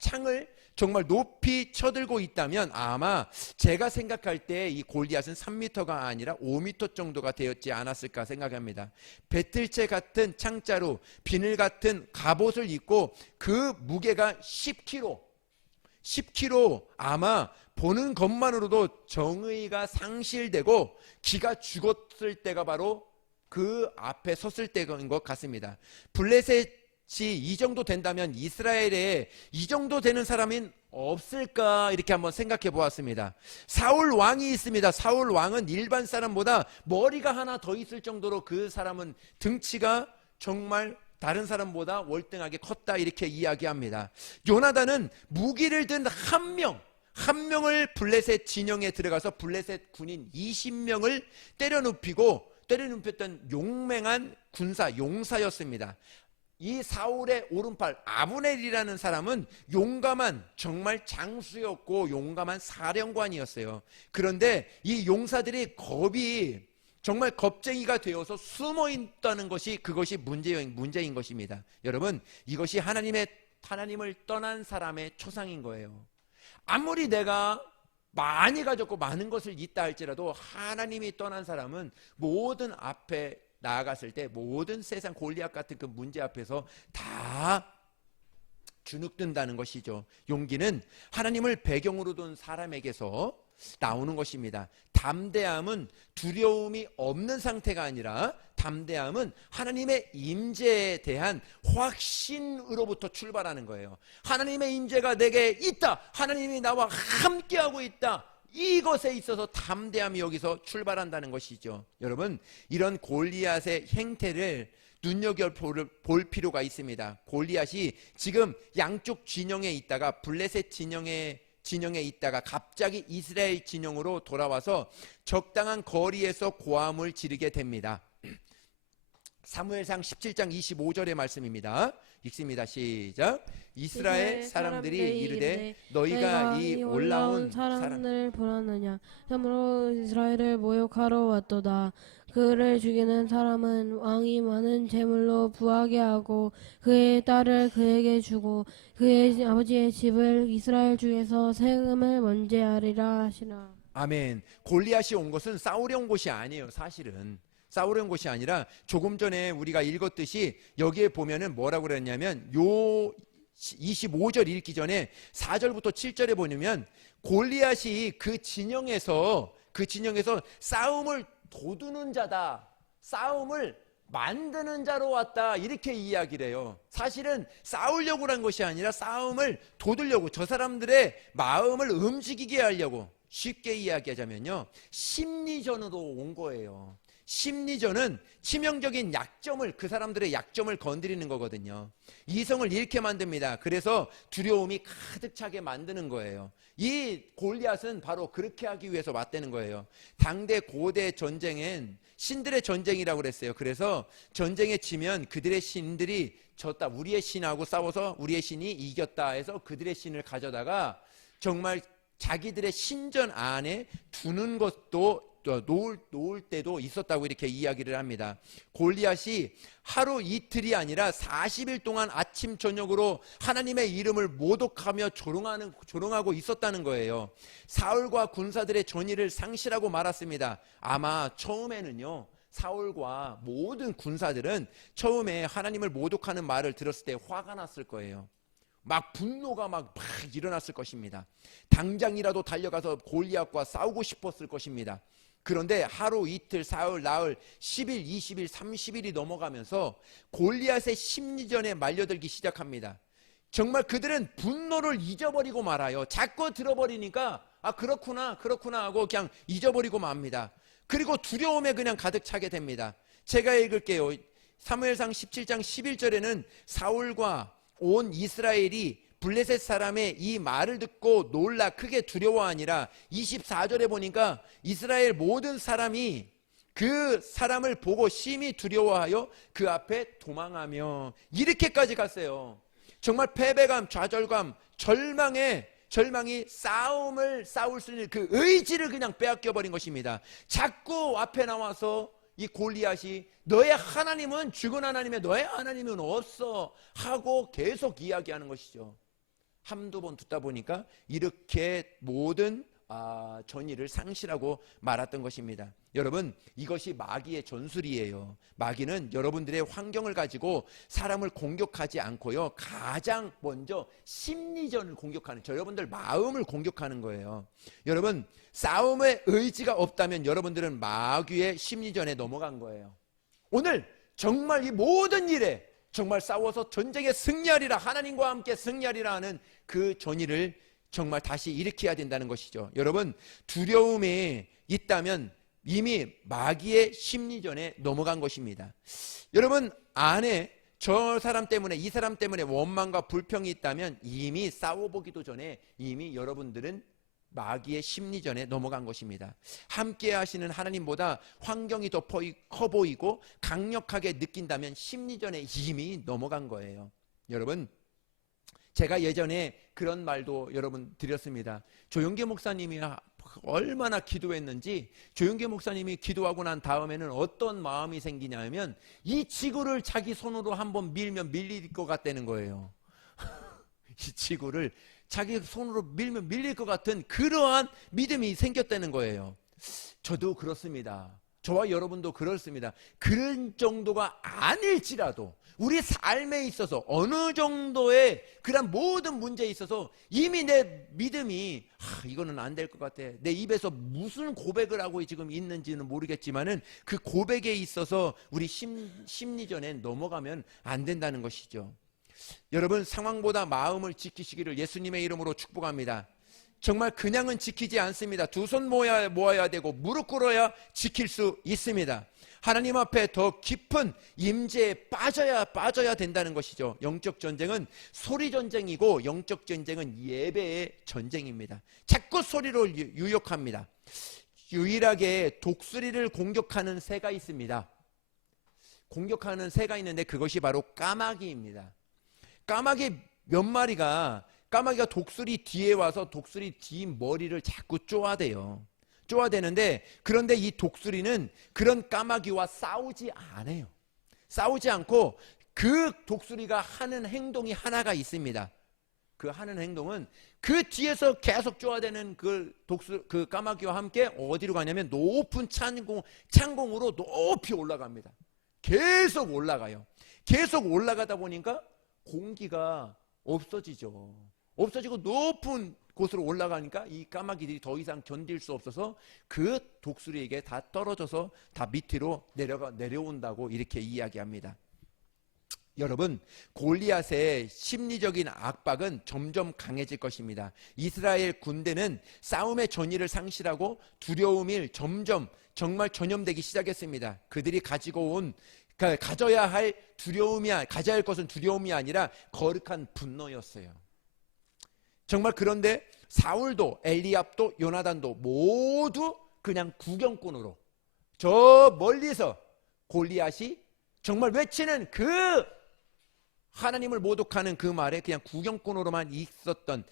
창을 정말 높이 쳐들고 있다면 아마 제가 생각할 때 이 골리앗은 3m가 아니라 5m 정도가 되었지 않았을까 생각합니다. 배틀채 같은 창자루, 비늘 같은 갑옷을 입고 그 무게가 10kg 아마 보는 것만으로도 정의가 상실되고 기가 죽었을 때가 바로 그 앞에 섰을 때인 것 같습니다. 블레셋이 이 정도 된다면 이스라엘에 이 정도 되는 사람은 없을까 이렇게 한번 생각해 보았습니다. 사울 왕이 있습니다. 사울 왕은 일반 사람보다 머리가 하나 더 있을 정도로 그 사람은 등치가 정말 다른 사람보다 월등하게 컸다 이렇게 이야기합니다. 요나단은 무기를 든 한 명을 블레셋 진영에 들어가서 블레셋 군인 20명을 때려눕혔던 용맹한 군사 용사였습니다. 이 사울의 오른팔 아브넬이라는 사람은 용감한 정말 장수였고 용감한 사령관이었어요. 그런데 이 용사들이 정말 겁쟁이가 되어서 숨어 있다는 것이 그것이 문제인 것입니다. 여러분, 이것이 하나님을 떠난 사람의 초상인 거예요. 아무리 내가 많이 가졌고 많은 것을 있다 할지라도 하나님이 떠난 사람은 모든 앞에 나아갔을 때 모든 세상 골리앗 같은 그 문제 앞에서 다 주눅든다는 것이죠. 용기는 하나님을 배경으로 둔 사람에게서 나오는 것입니다. 담대함은 두려움이 없는 상태가 아니라 담대함은 하나님의 임재에 대한 확신으로부터 출발하는 거예요. 하나님의 임재가 내게 있다. 하나님이 나와 함께하고 있다. 이것에 있어서 담대함이 여기서 출발한다는 것이죠. 여러분, 이런 골리앗의 행태를 눈여겨볼 필요가 있습니다. 골리앗이 지금 양쪽 진영에 있다가 블레셋 진영에 있다가 갑자기 이스라엘 진영으로 돌아와서 적당한 거리에서 고함을 지르게 됩니다. 사무엘상 17장 25절의 말씀입니다. 읽습니다. 시작. 이스라엘 사람들이 이르되 너희가 이 올라온 사람들을 보았느냐. 참으로 이스라엘을 모욕하러 왔도다. 그를 죽이는 사람은 왕이 많은 재물로 부하게 하고 그의 딸을 그에게 주고 그의 아버지의 집을 이스라엘 중에서 세금을 면제하리라 하시나. 아멘. 골리앗이 온 것은 싸우려 온 것이 아니에요. 사실은 싸우려 온 것이 아니라 조금 전에 우리가 읽었듯이 여기에 보면은 뭐라고 그랬냐면 요 25절 읽기 전에 4절부터 7절에 보면 골리앗이 그 진영에서 싸움을 돋우는 자다, 싸움을 만드는 자로 왔다 이렇게 이야기를 해요. 사실은 싸우려고 한 것이 아니라 싸움을 돋으려고, 저 사람들의 마음을 움직이게 하려고, 쉽게 이야기하자면요, 심리전으로 온 거예요. 심리전은 치명적인 약점을, 그 사람들의 약점을 건드리는 거거든요. 이성을 잃게 만듭니다. 그래서 두려움이 가득 차게 만드는 거예요. 이 골리앗은 바로 그렇게 하기 위해서 맞대는 거예요. 당대 고대 전쟁엔 신들의 전쟁이라고 그랬어요. 그래서 전쟁에 지면 그들의 신들이 졌다, 우리의 신하고 싸워서 우리의 신이 이겼다 해서 그들의 신을 가져다가 정말 자기들의 신전 안에 두는 것도, 놓을 때도 있었다고 이렇게 이야기를 합니다. 골리앗이 하루 이틀이 아니라 40일 동안 아침 저녁으로 하나님의 이름을 모독하며 조롱하고 있었다는 거예요. 사울과 군사들의 전의를 상실하고 말았습니다. 아마 처음에는요, 사울과 모든 군사들은 처음에 하나님을 모독하는 말을 들었을 때 화가 났을 거예요. 막 분노가 막 일어났을 것입니다. 당장이라도 달려가서 골리앗과 싸우고 싶었을 것입니다. 그런데 하루 이틀 사흘 나흘 10일 20일 30일이 넘어가면서 골리앗의 심리전에 말려들기 시작합니다. 정말 그들은 분노를 잊어버리고 말아요. 자꾸 들어버리니까 그렇구나 하고 그냥 잊어버리고 맙니다. 그리고 두려움에 그냥 가득 차게 됩니다. 제가 읽을게요. 사무엘상 17장 11절에는 사울과 온 이스라엘이 블레셋 사람의 이 말을 듣고 놀라 크게 두려워하니라. 24절에 보니까 이스라엘 모든 사람이 그 사람을 보고 심히 두려워하여 그 앞에 도망하며, 이렇게까지 갔어요. 정말 패배감, 좌절감, 절망이 싸울 수 있는 그 의지를 그냥 빼앗겨버린 것입니다. 자꾸 앞에 나와서 이 골리앗이 너의 하나님은 죽은 하나님의 너의 하나님은 없어 하고 계속 이야기하는 것이죠. 한두 번 듣다 보니까 이렇게 모든 전의를 상실하고 말았던 것입니다. 여러분, 이것이 마귀의 전술이에요. 마귀는 여러분들의 환경을 가지고 사람을 공격하지 않고요, 가장 먼저 심리전을 공격하는, 여러분들 마음을 공격하는 거예요. 여러분, 싸움의 의지가 없다면 여러분들은 마귀의 심리전에 넘어간 거예요. 오늘 정말 이 모든 일에 정말 싸워서 전쟁에 승리하리라, 하나님과 함께 승리하리라 하는 그 전의를 정말 다시 일으켜야 된다는 것이죠. 여러분, 두려움이 있다면 이미 마귀의 심리전에 넘어간 것입니다. 여러분 안에 저 사람 때문에, 이 사람 때문에 원망과 불평이 있다면 이미 싸워보기도 전에 이미 여러분들은 마귀의 심리전에 넘어간 것입니다. 함께 하시는 하나님보다 환경이 더 커 보이고 강력하게 느낀다면 심리전에 이미 넘어간 거예요. 여러분, 제가 예전에 그런 말도 여러분 드렸습니다. 조용계 목사님이 얼마나 기도했는지, 조용계 목사님이 기도하고 난 다음에는 어떤 마음이 생기냐면 이 지구를 자기 손으로 한번 밀면 밀릴 것 같다는 거예요. 이 지구를 자기 손으로 밀면 밀릴 것 같은 그러한 믿음이 생겼다는 거예요. 저도 그렇습니다. 저와 여러분도 그렇습니다. 그런 정도가 아닐지라도 우리 삶에 있어서 어느 정도의 그런 모든 문제에 있어서 이미 내 믿음이 이거는 안 될 것 같아, 내 입에서 무슨 고백을 하고 지금 있는지는 모르겠지만은 그 고백에 있어서 우리 심리전에 넘어가면 안 된다는 것이죠. 여러분, 상황보다 마음을 지키시기를 예수님의 이름으로 축복합니다. 정말 그냥은 지키지 않습니다. 두 손 모아야 되고 무릎 꿇어야 지킬 수 있습니다. 하나님 앞에 더 깊은 임재에 빠져야 된다는 것이죠. 영적 전쟁은 소리 전쟁이고 영적 전쟁은 예배의 전쟁입니다. 자꾸 소리로 유혹합니다. 유일하게 독수리를 공격하는 새가 있습니다. 공격하는 새가 있는데 그것이 바로 까마귀입니다. 까마귀 몇 마리가 까마귀가 독수리 뒤에 와서 독수리 뒤 머리를 자꾸 쪼아대요. 쪼아대는데, 그런데 이 독수리는 그런 까마귀와 싸우지 않아요. 싸우지 않고 그 독수리가 하는 행동이 하나가 있습니다. 그 하는 행동은 그 뒤에서 계속 쪼아대는 그 까마귀와 함께 어디로 가냐면 높은 창공으로 높이 올라갑니다. 계속 올라가요. 계속 올라가다 보니까 공기가 없어지고 높은 곳으로 올라가니까 이 까마귀들이 더 이상 견딜 수 없어서 그 독수리에게 다 떨어져서 다 밑으로 내려온다고 이렇게 이야기합니다. 여러분, 골리앗의 심리적인 압박은 점점 강해질 것입니다. 이스라엘 군대는 싸움의 전의를 상실하고 두려움이 점점 정말 전염되기 시작했습니다. 그들이 가져야 할 것은 두려움이 아니라 거룩한 분노였어요. 정말 그런데 사울도 엘리압도 요나단도 모두 그냥 구경꾼으로 저 멀리서 골리앗이 정말 외치는 그 하나님을 모독하는 그 말에 그냥 구경꾼으로만 있었던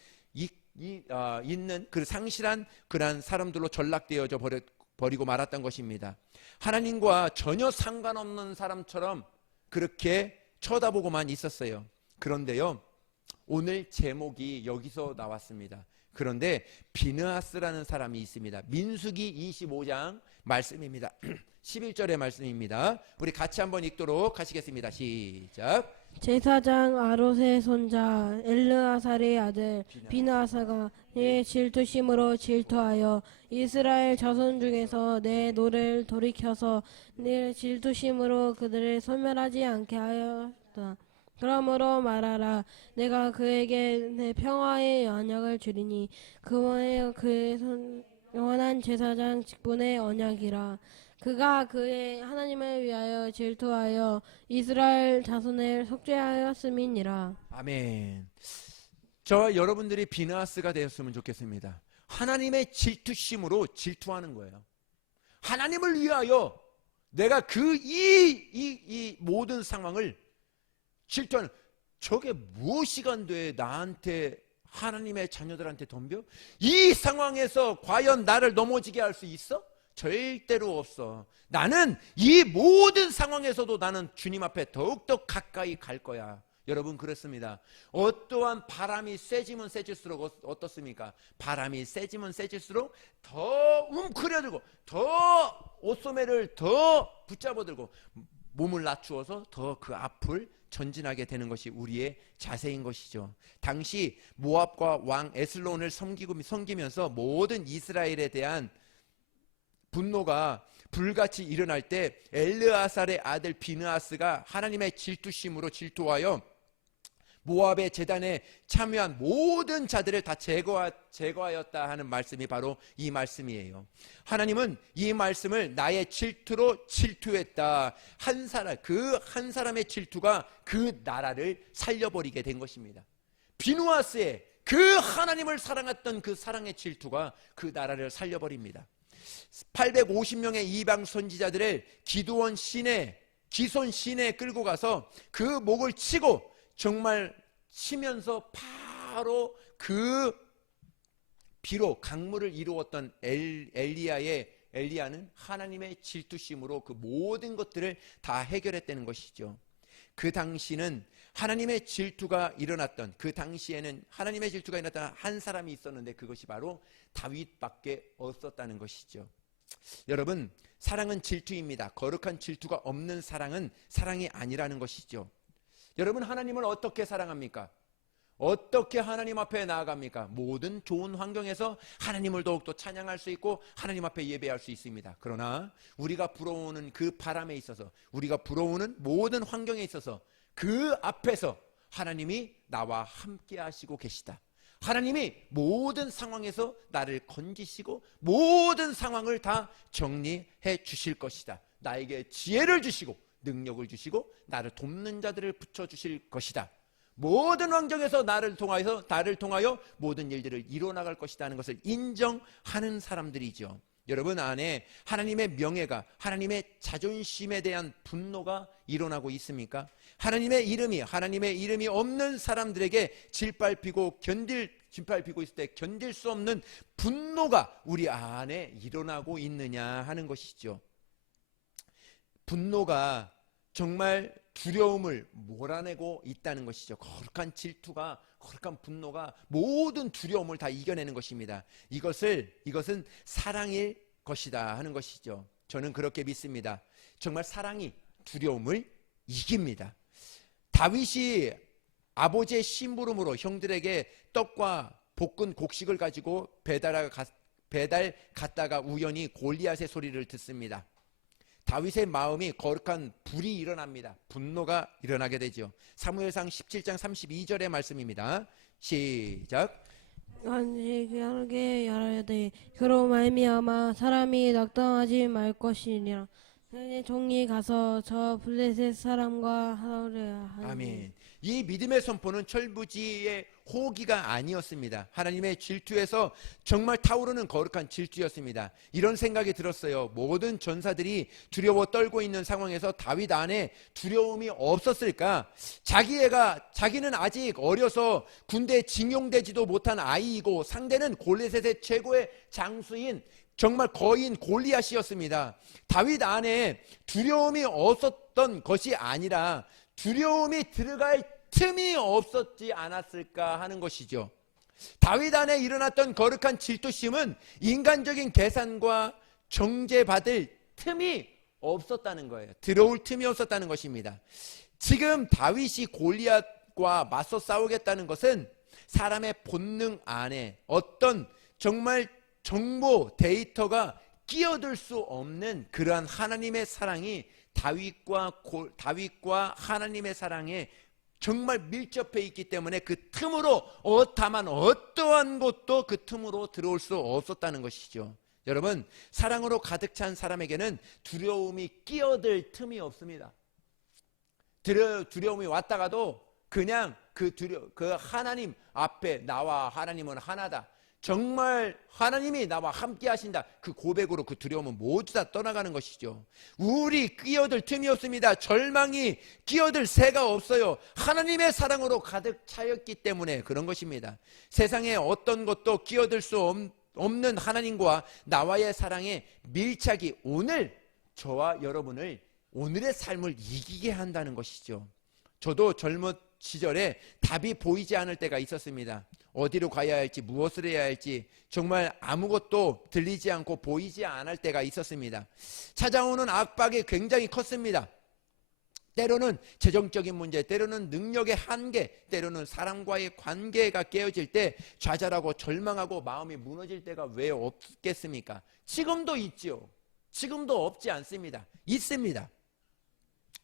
있는 그 상실한 그런 사람들로 전락되어져 버리고 말았던 것입니다. 하나님과 전혀 상관없는 사람처럼 그렇게 쳐다보고만 있었어요. 그런데요, 오늘 제목이 여기서 나왔습니다. 그런데 비느하스라는 사람이 있습니다. 민수기 25장 말씀입니다. 11절의 말씀입니다. 우리 같이 한번 읽도록 하시겠습니다. 시작. 제사장 아롯의 손자 엘르아살의 아들 비느하스가 내 질투심으로 질투하여 이스라엘 자손 중에서 내 노를 돌이켜서 내 질투심으로 그들을 소멸하지 않게 하였다. 그러므로 말하라. 내가 그에게 내 평화의 언약을 주리니 그와의 그의 영원한 제사장 직분의 언약이라. 그가 그의 하나님을 위하여 질투하여 이스라엘 자손을 속죄하였음이니라. 아멘. 저와 여러분들이 비느하스가 되었으면 좋겠습니다. 하나님의 질투심으로 질투하는 거예요. 하나님을 위하여 내가 이 모든 상황을 질투하는, 저게 무엇이간데 나한테, 하나님의 자녀들한테 덤벼? 이 상황에서 과연 나를 넘어지게 할 수 있어? 절대로 없어. 나는 이 모든 상황에서도 나는 주님 앞에 더욱더 가까이 갈 거야. 여러분 그렇습니다. 어떠한 바람이 세지면 세질수록 어떻습니까? 바람이 세지면 세질수록 더 웅크려들고 더 옷소매를 더 붙잡아들고 몸을 낮추어서 더 그 앞을 전진하게 되는 것이 우리의 자세인 것이죠. 당시 모압과 왕 에슬론을 섬기면서 모든 이스라엘에 대한 분노가 불같이 일어날 때 엘르아살의 아들 비느하스가 하나님의 질투심으로 질투하여 모압의 제단에 참여한 모든 자들을 다 제거하였다 하는 말씀이 바로 이 말씀이에요. 하나님은 이 말씀을 나의 질투로 질투했다. 그 한 사람의 질투가 그 나라를 살려버리게 된 것입니다. 비느하스의 그 하나님을 사랑했던 그 사랑의 질투가 그 나라를 살려버립니다. 850명의 이방 선지자들을 기손 시내에 끌고 가서 그 목을 치고 정말 치면서 바로 그 비로 강물을 이루었던 엘리야는 하나님의 질투심으로 그 모든 것들을 다 해결했다는 것이죠. 그 당시는 하나님의 질투가 일어났던 한 사람이 있었는데 그것이 바로 다윗밖에 없었다는 것이죠. 여러분, 사랑은 질투입니다. 거룩한 질투가 없는 사랑은 사랑이 아니라는 것이죠. 여러분, 하나님을 어떻게 사랑합니까? 어떻게 하나님 앞에 나아갑니까? 모든 좋은 환경에서 하나님을 더욱더 찬양할 수 있고 하나님 앞에 예배할 수 있습니다. 그러나 우리가 불어오는 그 바람에 있어서, 우리가 불어오는 모든 환경에 있어서 그 앞에서 하나님이 나와 함께 하시고 계시다. 하나님이 모든 상황에서 나를 건지시고 모든 상황을 다 정리해 주실 것이다. 나에게 지혜를 주시고 능력을 주시고 나를 돕는 자들을 붙여주실 것이다. 모든 환경에서 나를 통하여 모든 일들을 이뤄나갈 것이다 하는 것을 인정하는 사람들이죠. 여러분 안에 하나님의 명예가, 하나님의 자존심에 대한 분노가 일어나고 있습니까? 하나님의 이름이 없는 사람들에게 짓밟히고 있을 때 견딜 수 없는 분노가 우리 안에 일어나고 있느냐 하는 것이죠. 분노가 정말 두려움을 몰아내고 있다는 것이죠. 거룩한 질투가, 거룩한 분노가 모든 두려움을 다 이겨내는 것입니다. 이것은 사랑일 것이다 하는 것이죠. 저는 그렇게 믿습니다. 정말 사랑이 두려움을 이깁니다. 다윗이 아버지의 심부름으로 형들에게 떡과 볶은 곡식을 가지고 배달 갔다가 우연히 골리앗의 소리를 듣습니다. 다윗의 마음이 거룩한 불이 일어납니다. 분노가 일어나게 되죠. 사무엘상 17장 32절의 말씀입니다. 시작. 간직하게 하여야 돼. 그로 말미암아 사람이 낙담하지 말 것이니라. 내 종이 가서 저 블레셋 사람과 하오려 하니. 아멘. 이 믿음의 선포는 철부지의 호기가 아니었습니다. 하나님의 질투에서 정말 타오르는 거룩한 질투였습니다. 이런 생각이 들었어요. 모든 전사들이 두려워 떨고 있는 상황에서 다윗 안에 두려움이 없었을까? 자기는 아직 어려서 군대에 징용되지도 못한 아이이고 상대는 골리앗의 최고의 장수인 정말 거인 골리앗이었습니다. 다윗 안에 두려움이 없었던 것이 아니라 두려움이 들어갈 틈이 없었지 않았을까 하는 것이죠. 다윗 안에 일어났던 거룩한 질투심은 인간적인 계산과 정죄받을 틈이 없었다는 거예요. 들어올 틈이 없었다는 것입니다. 지금 다윗이 골리앗과 맞서 싸우겠다는 것은 사람의 본능 안에 어떤 정말 정보 데이터가 끼어들 수 없는 그러한 하나님의 사랑이 다윗과 하나님의 사랑에 정말 밀접해 있기 때문에 그 틈으로 다만 어떠한 것도 그 틈으로 들어올 수 없었다는 것이죠. 여러분, 사랑으로 가득 찬 사람에게는 두려움이 끼어들 틈이 없습니다. 두려움이 왔다가도 그냥 그 하나님 앞에 나와 하나님은 하나다. 정말 하나님이 나와 함께 하신다. 그 고백으로 그 두려움은 모두 다 떠나가는 것이죠. 우리 끼어들 틈이 없습니다. 절망이 끼어들 새가 없어요. 하나님의 사랑으로 가득 차였기 때문에 그런 것입니다. 세상에 어떤 것도 끼어들 수 없는 하나님과 나와의 사랑의 밀착이 오늘 저와 여러분을 오늘의 삶을 이기게 한다는 것이죠. 저도 시절에 답이 보이지 않을 때가 있었습니다. 어디로 가야 할지, 무엇을 해야 할지 정말 아무것도 들리지 않고 보이지 않을 때가 있었습니다. 찾아오는 압박이 굉장히 컸습니다. 때로는 재정적인 문제, 때로는 능력의 한계, 때로는 사람과의 관계가 깨어질 때 좌절하고 절망하고 마음이 무너질 때가 왜 없겠습니까? 지금도 있죠. 지금도 없지 않습니다. 있습니다.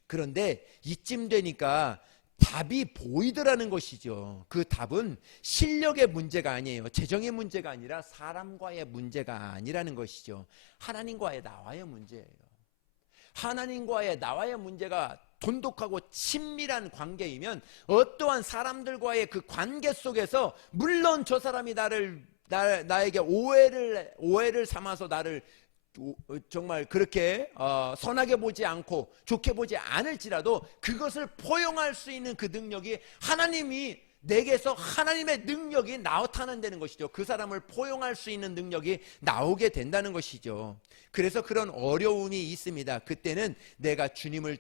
그런데 이쯤 되니까 답이 보이더라는 것이죠. 그 답은 실력의 문제가 아니에요. 재정의 문제가 아니라 사람과의 문제가 아니라는 것이죠. 하나님과의 나와의 문제예요. 하나님과의 나와의 문제가 돈독하고 친밀한 관계이면 어떠한 사람들과의 그 관계 속에서 물론 저 사람이 나에게 오해를 삼아서 나를 정말 그렇게 선하게 보지 않고 좋게 보지 않을지라도 그것을 포용할 수 있는 그 능력이 하나님이 내게서 하나님의 능력이 나타난다는 것이죠. 그 사람을 포용할 수 있는 능력이 나오게 된다는 것이죠. 그래서 그런 어려움이 있습니다. 그때는 내가 주님을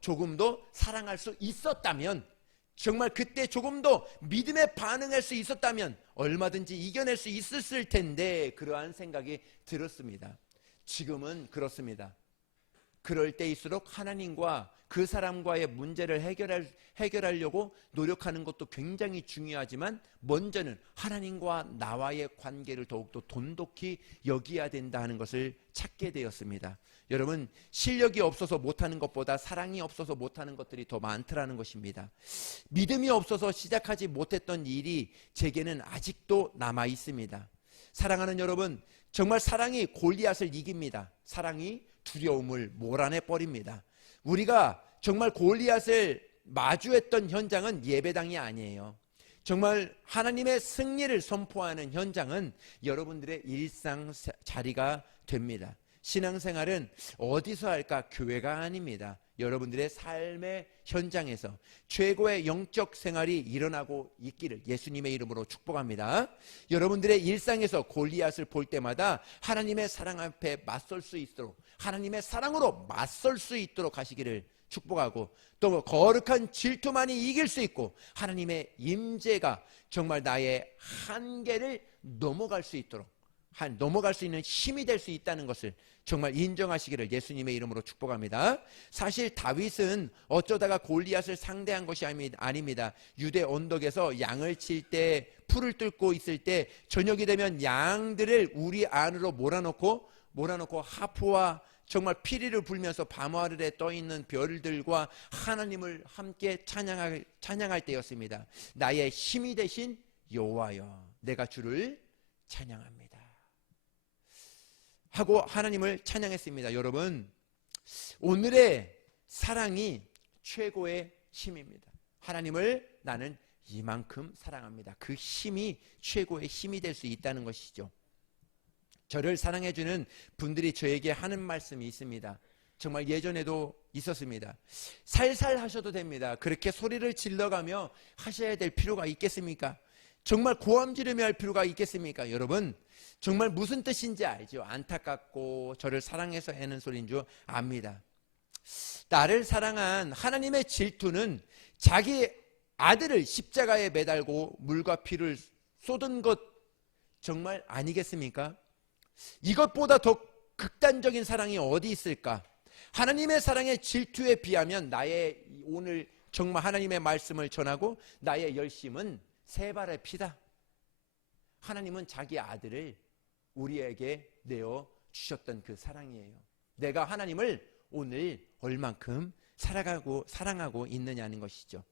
조금 더 사랑할 수 있었다면, 정말 그때 조금 더 믿음에 반응할 수 있었다면 얼마든지 이겨낼 수 있었을 텐데, 그러한 생각이 들었습니다. 지금은 그렇습니다. 그럴 때일수록 하나님과 그 사람과의 문제를 해결하려고 노력하는 것도 굉장히 중요하지만 먼저는 하나님과 나와의 관계를 더욱더 돈독히 여기야 된다 하는 것을 찾게 되었습니다. 여러분, 실력이 없어서 못하는 것보다 사랑이 없어서 못하는 것들이 더 많더라는 것입니다. 믿음이 없어서 시작하지 못했던 일이 제게는 아직도 남아 있습니다. 사랑하는 여러분, 정말 사랑이 골리앗을 이깁니다. 사랑이 두려움을 몰아내 버립니다. 우리가 정말 골리앗을 마주했던 현장은 예배당이 아니에요. 정말 하나님의 승리를 선포하는 현장은 여러분들의 일상 자리가 됩니다. 신앙생활은 어디서 할까? 교회가 아닙니다. 여러분들의 삶의 현장에서 최고의 영적 생활이 일어나고 있기를 예수님의 이름으로 축복합니다. 여러분들의 일상에서 골리앗을 볼 때마다 하나님의 사랑 앞에 맞설 수 있도록, 하나님의 사랑으로 맞설 수 있도록 하시기를 축복하고, 또 거룩한 질투만이 이길 수 있고 하나님의 임재가 정말 나의 한계를 넘어갈 수 있도록, 넘어갈 수 있는 힘이 될 수 있다는 것을 정말 인정하시기를 예수님의 이름으로 축복합니다. 사실 다윗은 어쩌다가 골리앗을 상대한 것이 아닙니다. 유대 언덕에서 양을 칠 때, 풀을 뚫고 있을 때 저녁이 되면 양들을 우리 안으로 몰아넣고 하프와 정말 피리를 불면서 밤하늘에 떠있는 별들과 하나님을 함께 찬양할 때였습니다. 나의 힘이 되신 여호와여, 내가 주를 찬양합니다 하고 하나님을 찬양했습니다. 여러분, 오늘의 사랑이 최고의 힘입니다. 하나님을 나는 이만큼 사랑합니다. 그 힘이 최고의 힘이 될 수 있다는 것이죠. 저를 사랑해주는 분들이 저에게 하는 말씀이 있습니다. 정말 예전에도 있었습니다. 살살 하셔도 됩니다. 그렇게 소리를 질러가며 하셔야 될 필요가 있겠습니까? 정말 고함 지르며 할 필요가 있겠습니까? 여러분, 정말 무슨 뜻인지 알죠? 안타깝고 저를 사랑해서 하는 소리인 줄 압니다. 나를 사랑한 하나님의 질투는 자기 아들을 십자가에 매달고 물과 피를 쏟은 것 정말 아니겠습니까? 이것보다 더 극단적인 사랑이 어디 있을까? 하나님의 사랑의 질투에 비하면 나의 오늘 정말 하나님의 말씀을 전하고 나의 열심은 세 발의 피다. 하나님은 자기 아들을 우리에게 내어 주셨던 그 사랑이에요. 내가 하나님을 오늘 얼만큼 사랑하고 있느냐는 것이죠.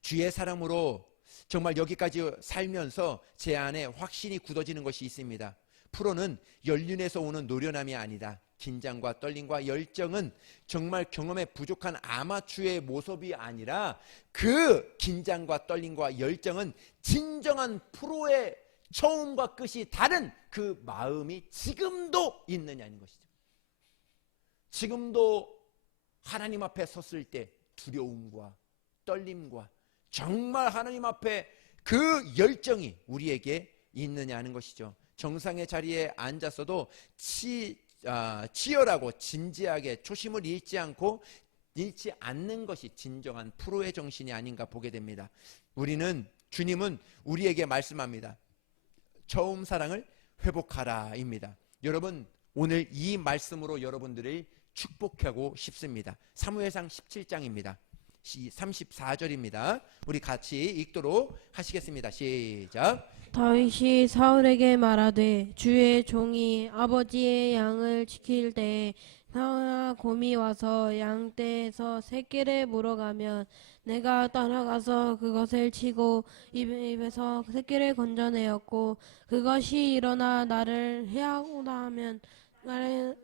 주의 사랑으로 정말 여기까지 살면서 제 안에 확신이 굳어지는 것이 있습니다. 프로는 연륜에서 오는 노련함이 아니다. 긴장과 떨림과 열정은 정말 경험에 부족한 아마추어의 모습이 아니라 그 긴장과 떨림과 열정은 진정한 프로의 처음과 끝이 다른 그 마음이 지금도 있느냐는 것이죠. 지금도 하나님 앞에 섰을 때 두려움과 떨림과 정말 하나님 앞에 그 열정이 우리에게 있느냐는 것이죠. 정상의 자리에 앉았어도 치열하고 진지하게 초심을 잃지 않고 잃지 않는 것이 진정한 프로의 정신이 아닌가 보게 됩니다. 주님은 우리에게 말씀합니다. 처음 사랑을 회복하라입니다. 여러분, 오늘 이 말씀으로 여러분들을 축복하고 싶습니다. 사무엘상 17장입니다. 34절입니다. 우리 같이 읽도록 하시겠습니다. 시작. 다윗이 사울에게 말하되 주의 종이 아버지의 양을 지킬 때에 사울아 곰이 와서 양떼에서 새끼를 물어가면 내가 따라가서 그것을 치고 입에서 새끼를 건져내었고 그것이 일어나 나를 해하고자 하면 나를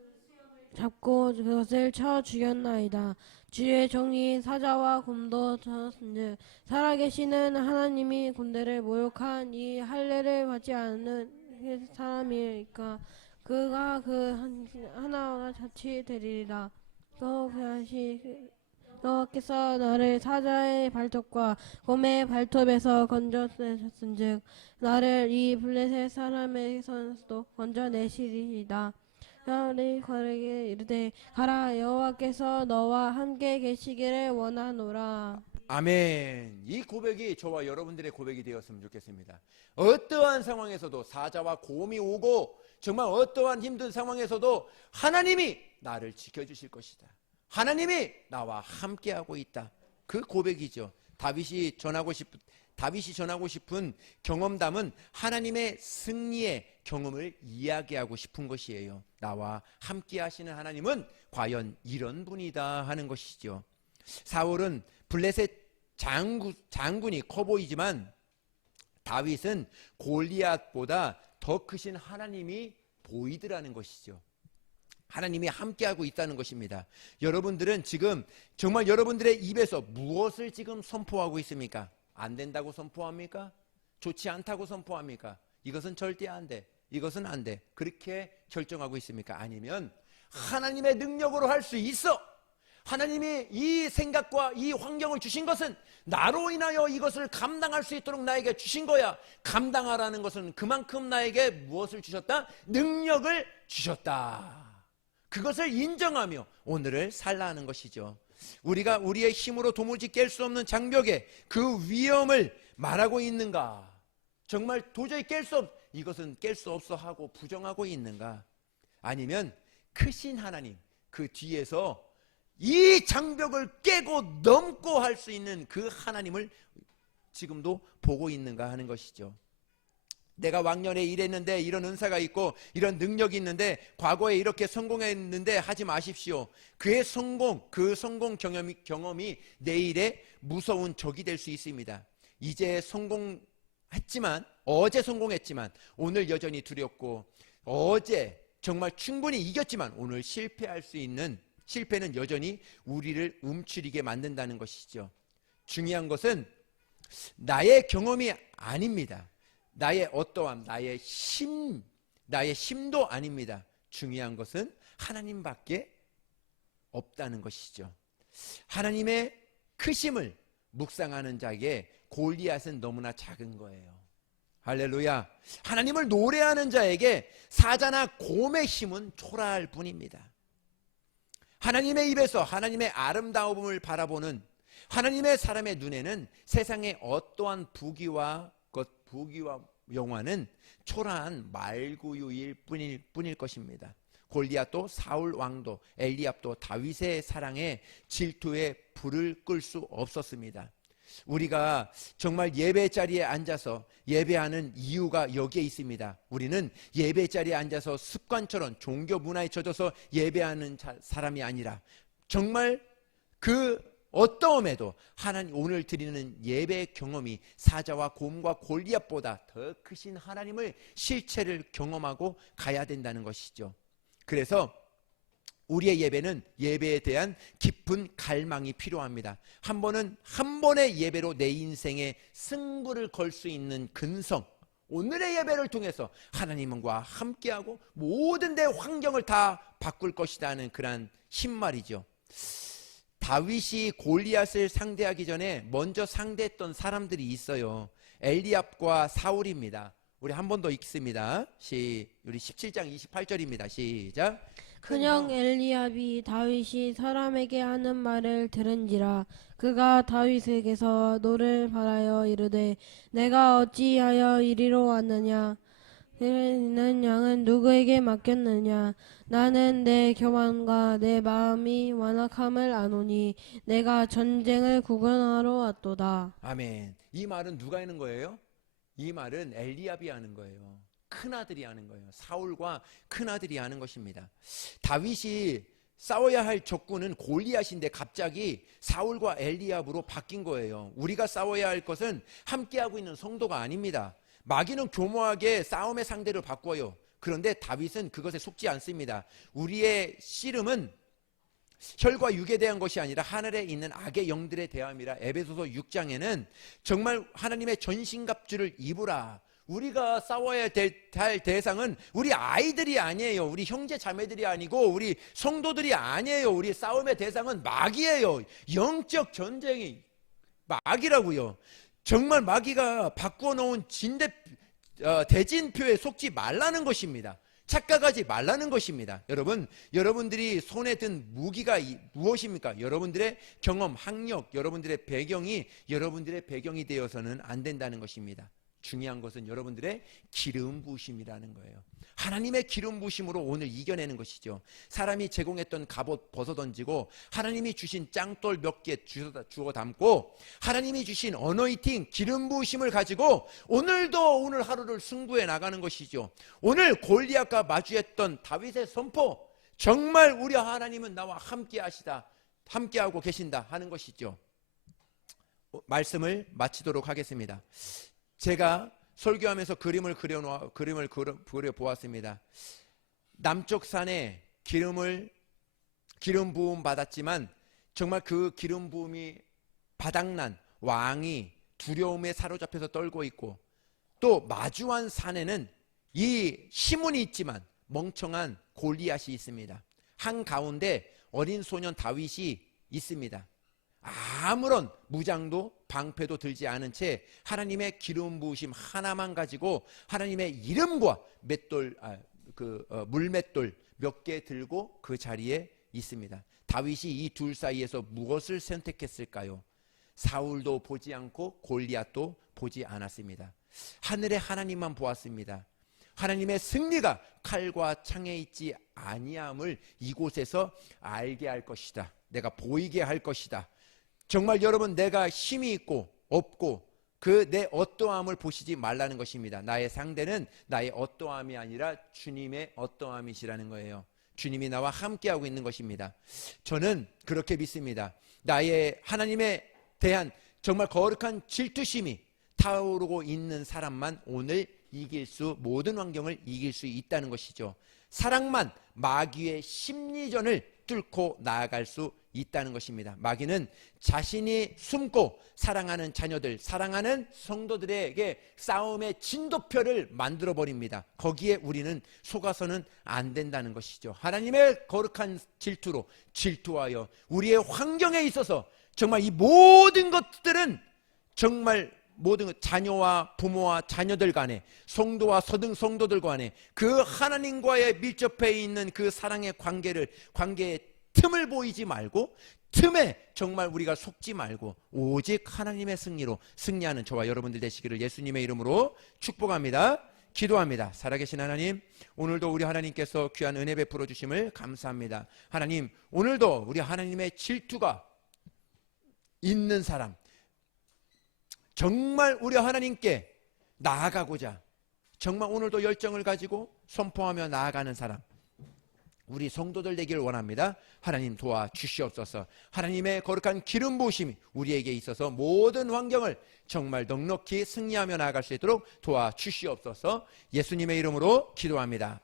잡고 그것을 쳐 죽였나이다. 주의 종이 사자와 곰도 쳤은즉 살아계시는 하나님이 군대를 모욕한 이 할례를 받지 않는 사람이니까 그가 그 하나가 자치되리라. 여호와께서 나를 사자의 발톱과 곰의 발톱에서 건져내셨은즉 나를 이 블레셋 사람의 손에서도 건져내시리이다. 사울이 그에게 이르되 가라 여호와께서 너와 함께 계시기를 원하노라. 아멘. 이 고백이 저와 여러분들의 고백이 되었으면 좋겠습니다. 어떠한 상황에서도 사자와 곰이 오고 정말 어떠한 힘든 상황에서도 하나님이 나를 지켜주실 것이다. 하나님이 나와 함께하고 있다. 그 고백이죠. 다윗이 전하고 싶은 경험담은 하나님의 승리의 경험을 이야기하고 싶은 것이에요. 나와 함께 하시는 하나님은 과연 이런 분이다 하는 것이죠. 사울은 블레셋 장군이 커 보이지만 다윗은 골리앗보다 더 크신 하나님이 보이더라는 것이죠. 하나님이 함께하고 있다는 것입니다. 여러분들은 지금 정말 여러분들의 입에서 무엇을 지금 선포하고 있습니까? 안 된다고 선포합니까? 좋지 않다고 선포합니까? 이것은 절대 안 돼. 이것은 안 돼. 그렇게 결정하고 있습니까? 아니면 하나님의 능력으로 할 수 있어. 하나님이 이 생각과 이 환경을 주신 것은 나로 인하여 이것을 감당할 수 있도록 나에게 주신 거야. 감당하라는 것은 그만큼 나에게 무엇을 주셨다? 능력을 주셨다. 그것을 인정하며 오늘을 살라 하는 것이죠. 우리가 우리의 힘으로 도무지 깰 수 없는 장벽에 그 위험을 말하고 있는가? 정말 도저히 이것은 깰 수 없어 하고 부정하고 있는가? 아니면 크신 하나님 그 뒤에서 이 장벽을 깨고 넘고 할 수 있는 그 하나님을 지금도 보고 있는가 하는 것이죠. 내가 왕년에 이랬는데 이런 은사가 있고 이런 능력이 있는데 과거에 이렇게 성공했는데 하지 마십시오. 그 성공 경험이 내일의 무서운 적이 될 수 있습니다. 어제 성공했지만 오늘 여전히 두렵고 어제 정말 충분히 이겼지만 오늘 실패는 여전히 우리를 움츠리게 만든다는 것이죠. 중요한 것은 나의 경험이 아닙니다. 나의 어떠함, 나의 힘도 아닙니다. 중요한 것은 하나님밖에 없다는 것이죠. 하나님의 크심을 묵상하는 자에게 골리앗은 너무나 작은 거예요. 할렐루야. 하나님을 노래하는 자에게 사자나 곰의 힘은 초라할 뿐입니다. 하나님의 입에서 하나님의 아름다움을 바라보는 하나님의 사람의 눈에는 세상의 어떠한 부귀와 영화는 초라한 말구유일 뿐일 것입니다. 골리앗도 사울 왕도 엘리압도 다윗의 사랑에 질투에 불을 끌 수 없었습니다. 우리가 정말 예배 자리에 앉아서 예배하는 이유가 여기에 있습니다. 우리는 예배 자리에 앉아서 습관처럼 종교 문화에 젖어서 예배하는 사람이 아니라 정말 그 어떠함에도 하나님 오늘 드리는 예배 경험이 사자와 곰과 골리앗보다 더 크신 하나님을 실체를 경험하고 가야 된다는 것이죠. 그래서 우리의 예배에 대한 깊은 갈망이 필요합니다. 한 번의 예배로 내 인생에 승부를 걸 수 있는 근성, 오늘의 예배를 통해서 하나님과 함께하고 모든 내 환경을 다 바꿀 것이라는 그런 힘말이죠. 다윗이 골리앗을 상대하기 전에 먼저 상대했던 사람들이 있어요. 엘리압과 사울입니다. 우리 한 번 더 읽습니다. 우리 17장 28절입니다. 시작. 그냥 엘리압이 다윗이 사람에게 하는 말을 들은지라 그가 다윗에게서 노를 바라여 이르되 내가 어찌하여 이리로 왔느냐 너는 양은 누구에게 맡겼느냐 나는 내 교만과 내 마음이 완악함을 아노니 내가 전쟁을 구경하러 왔도다. 아멘. 이 말은 누가 하는 거예요? 이 말은 엘리압이 하는 거예요. 큰아들이 하는 거예요. 사울과 큰아들이 하는 것입니다. 다윗이 싸워야 할 적군은 골리앗인데 갑자기 사울과 엘리압으로 바뀐 거예요. 우리가 싸워야 할 것은 함께하고 있는 성도가 아닙니다. 마귀는 교묘하게 싸움의 상대를 바꿔요. 그런데 다윗은 그것에 속지 않습니다. 우리의 씨름은 혈과 육에 대한 것이 아니라 하늘에 있는 악의 영들에 대함이라. 에베소서 6장에는 정말 하나님의 전신갑주를 입으라. 우리가 싸워야 할 대상은 우리 아이들이 아니에요. 우리 형제 자매들이 아니고 우리 성도들이 아니에요. 우리 싸움의 대상은 마귀예요. 영적 전쟁이 마귀라고요. 정말 마귀가 바꾸어 놓은 대진표에 속지 말라는 것입니다. 착각하지 말라는 것입니다. 여러분, 여러분들이 손에 든 무기가 무엇입니까? 여러분들의 경험, 학력, 여러분들의 배경이 여러분들의 배경이 되어서는 안 된다는 것입니다. 중요한 것은 여러분들의 기름 부으심이라는 거예요. 하나님의 기름 부으심으로 오늘 이겨내는 것이죠. 사람이 제공했던 갑옷 벗어 던지고 하나님이 주신 짱돌 몇 개 주워 담고 하나님이 주신 어노이팅 기름 부으심을 가지고 오늘 하루를 승부해 나가는 것이죠. 오늘 골리앗과 마주했던 다윗의 선포, 정말 우리 하나님은 나와 함께 하시다, 함께하고 계신다 하는 것이죠. 말씀을 마치도록 하겠습니다. 제가 설교하면서 그림을 그려 보았습니다. 남쪽 산에 기름 부음 받았지만 정말 그 기름 부음이 바닥난 왕이 두려움에 사로잡혀서 떨고 있고, 또 마주한 산에는 이 시몬이 있지만 멍청한 골리앗이 있습니다. 한가운데 어린 소년 다윗이 있습니다. 아무런 무장도 방패도 들지 않은 채 하나님의 기름 부으심 하나만 가지고 하나님의 이름과 물맷돌 몇 개 들고 그 자리에 있습니다. 다윗이 이 둘 사이에서 무엇을 선택했을까요? 사울도 보지 않고 골리앗도 보지 않았습니다. 하늘의 하나님만 보았습니다. 하나님의 승리가 칼과 창에 있지 아니함을 이곳에서 알게 할 것이다. 내가 보이게 할 것이다. 정말 여러분, 내가 힘이 있고 없고 그 내 어떠함을 보시지 말라는 것입니다. 나의 상대는 나의 어떠함이 아니라 주님의 어떠함이시라는 거예요. 주님이 나와 함께하고 있는 것입니다. 저는 그렇게 믿습니다. 나의 하나님에 대한 정말 거룩한 질투심이 타오르고 있는 사람만 오늘 모든 환경을 이길 수 있다는 것이죠. 사랑만 마귀의 심리전을 뚫고 나아갈 수 있다는 것입니다. 마귀는 자신이 숨고 사랑하는 자녀들, 사랑하는 성도들에게 싸움의 진도표를 만들어 버립니다. 거기에 우리는 속아서는 안 된다는 것이죠. 하나님의 거룩한 질투로 질투하여 우리의 환경에 있어서 정말 이 모든 것들은 정말 모든 자녀와 부모와 자녀들 간에, 성도와 성도들 간에 그 하나님과의 밀접해 있는 그 사랑의 관계의 틈을 보이지 말고, 틈에 정말 우리가 속지 말고 오직 하나님의 승리로 승리하는 저와 여러분들 되시기를 예수님의 이름으로 축복합니다. 기도합니다. 살아계신 하나님, 오늘도 우리 하나님께서 귀한 은혜 베풀어 주심을 감사합니다. 하나님, 오늘도 우리 하나님의 질투가 있는 사람, 정말 우리 하나님께 나아가고자 정말 오늘도 열정을 가지고 선포하며 나아가는 사람, 우리 성도들 되길 원합니다. 하나님 도와주시옵소서. 하나님의 거룩한 기름 부으심이 우리에게 있어서 모든 환경을 정말 넉넉히 승리하며 나아갈 수 있도록 도와주시옵소서. 예수님의 이름으로 기도합니다.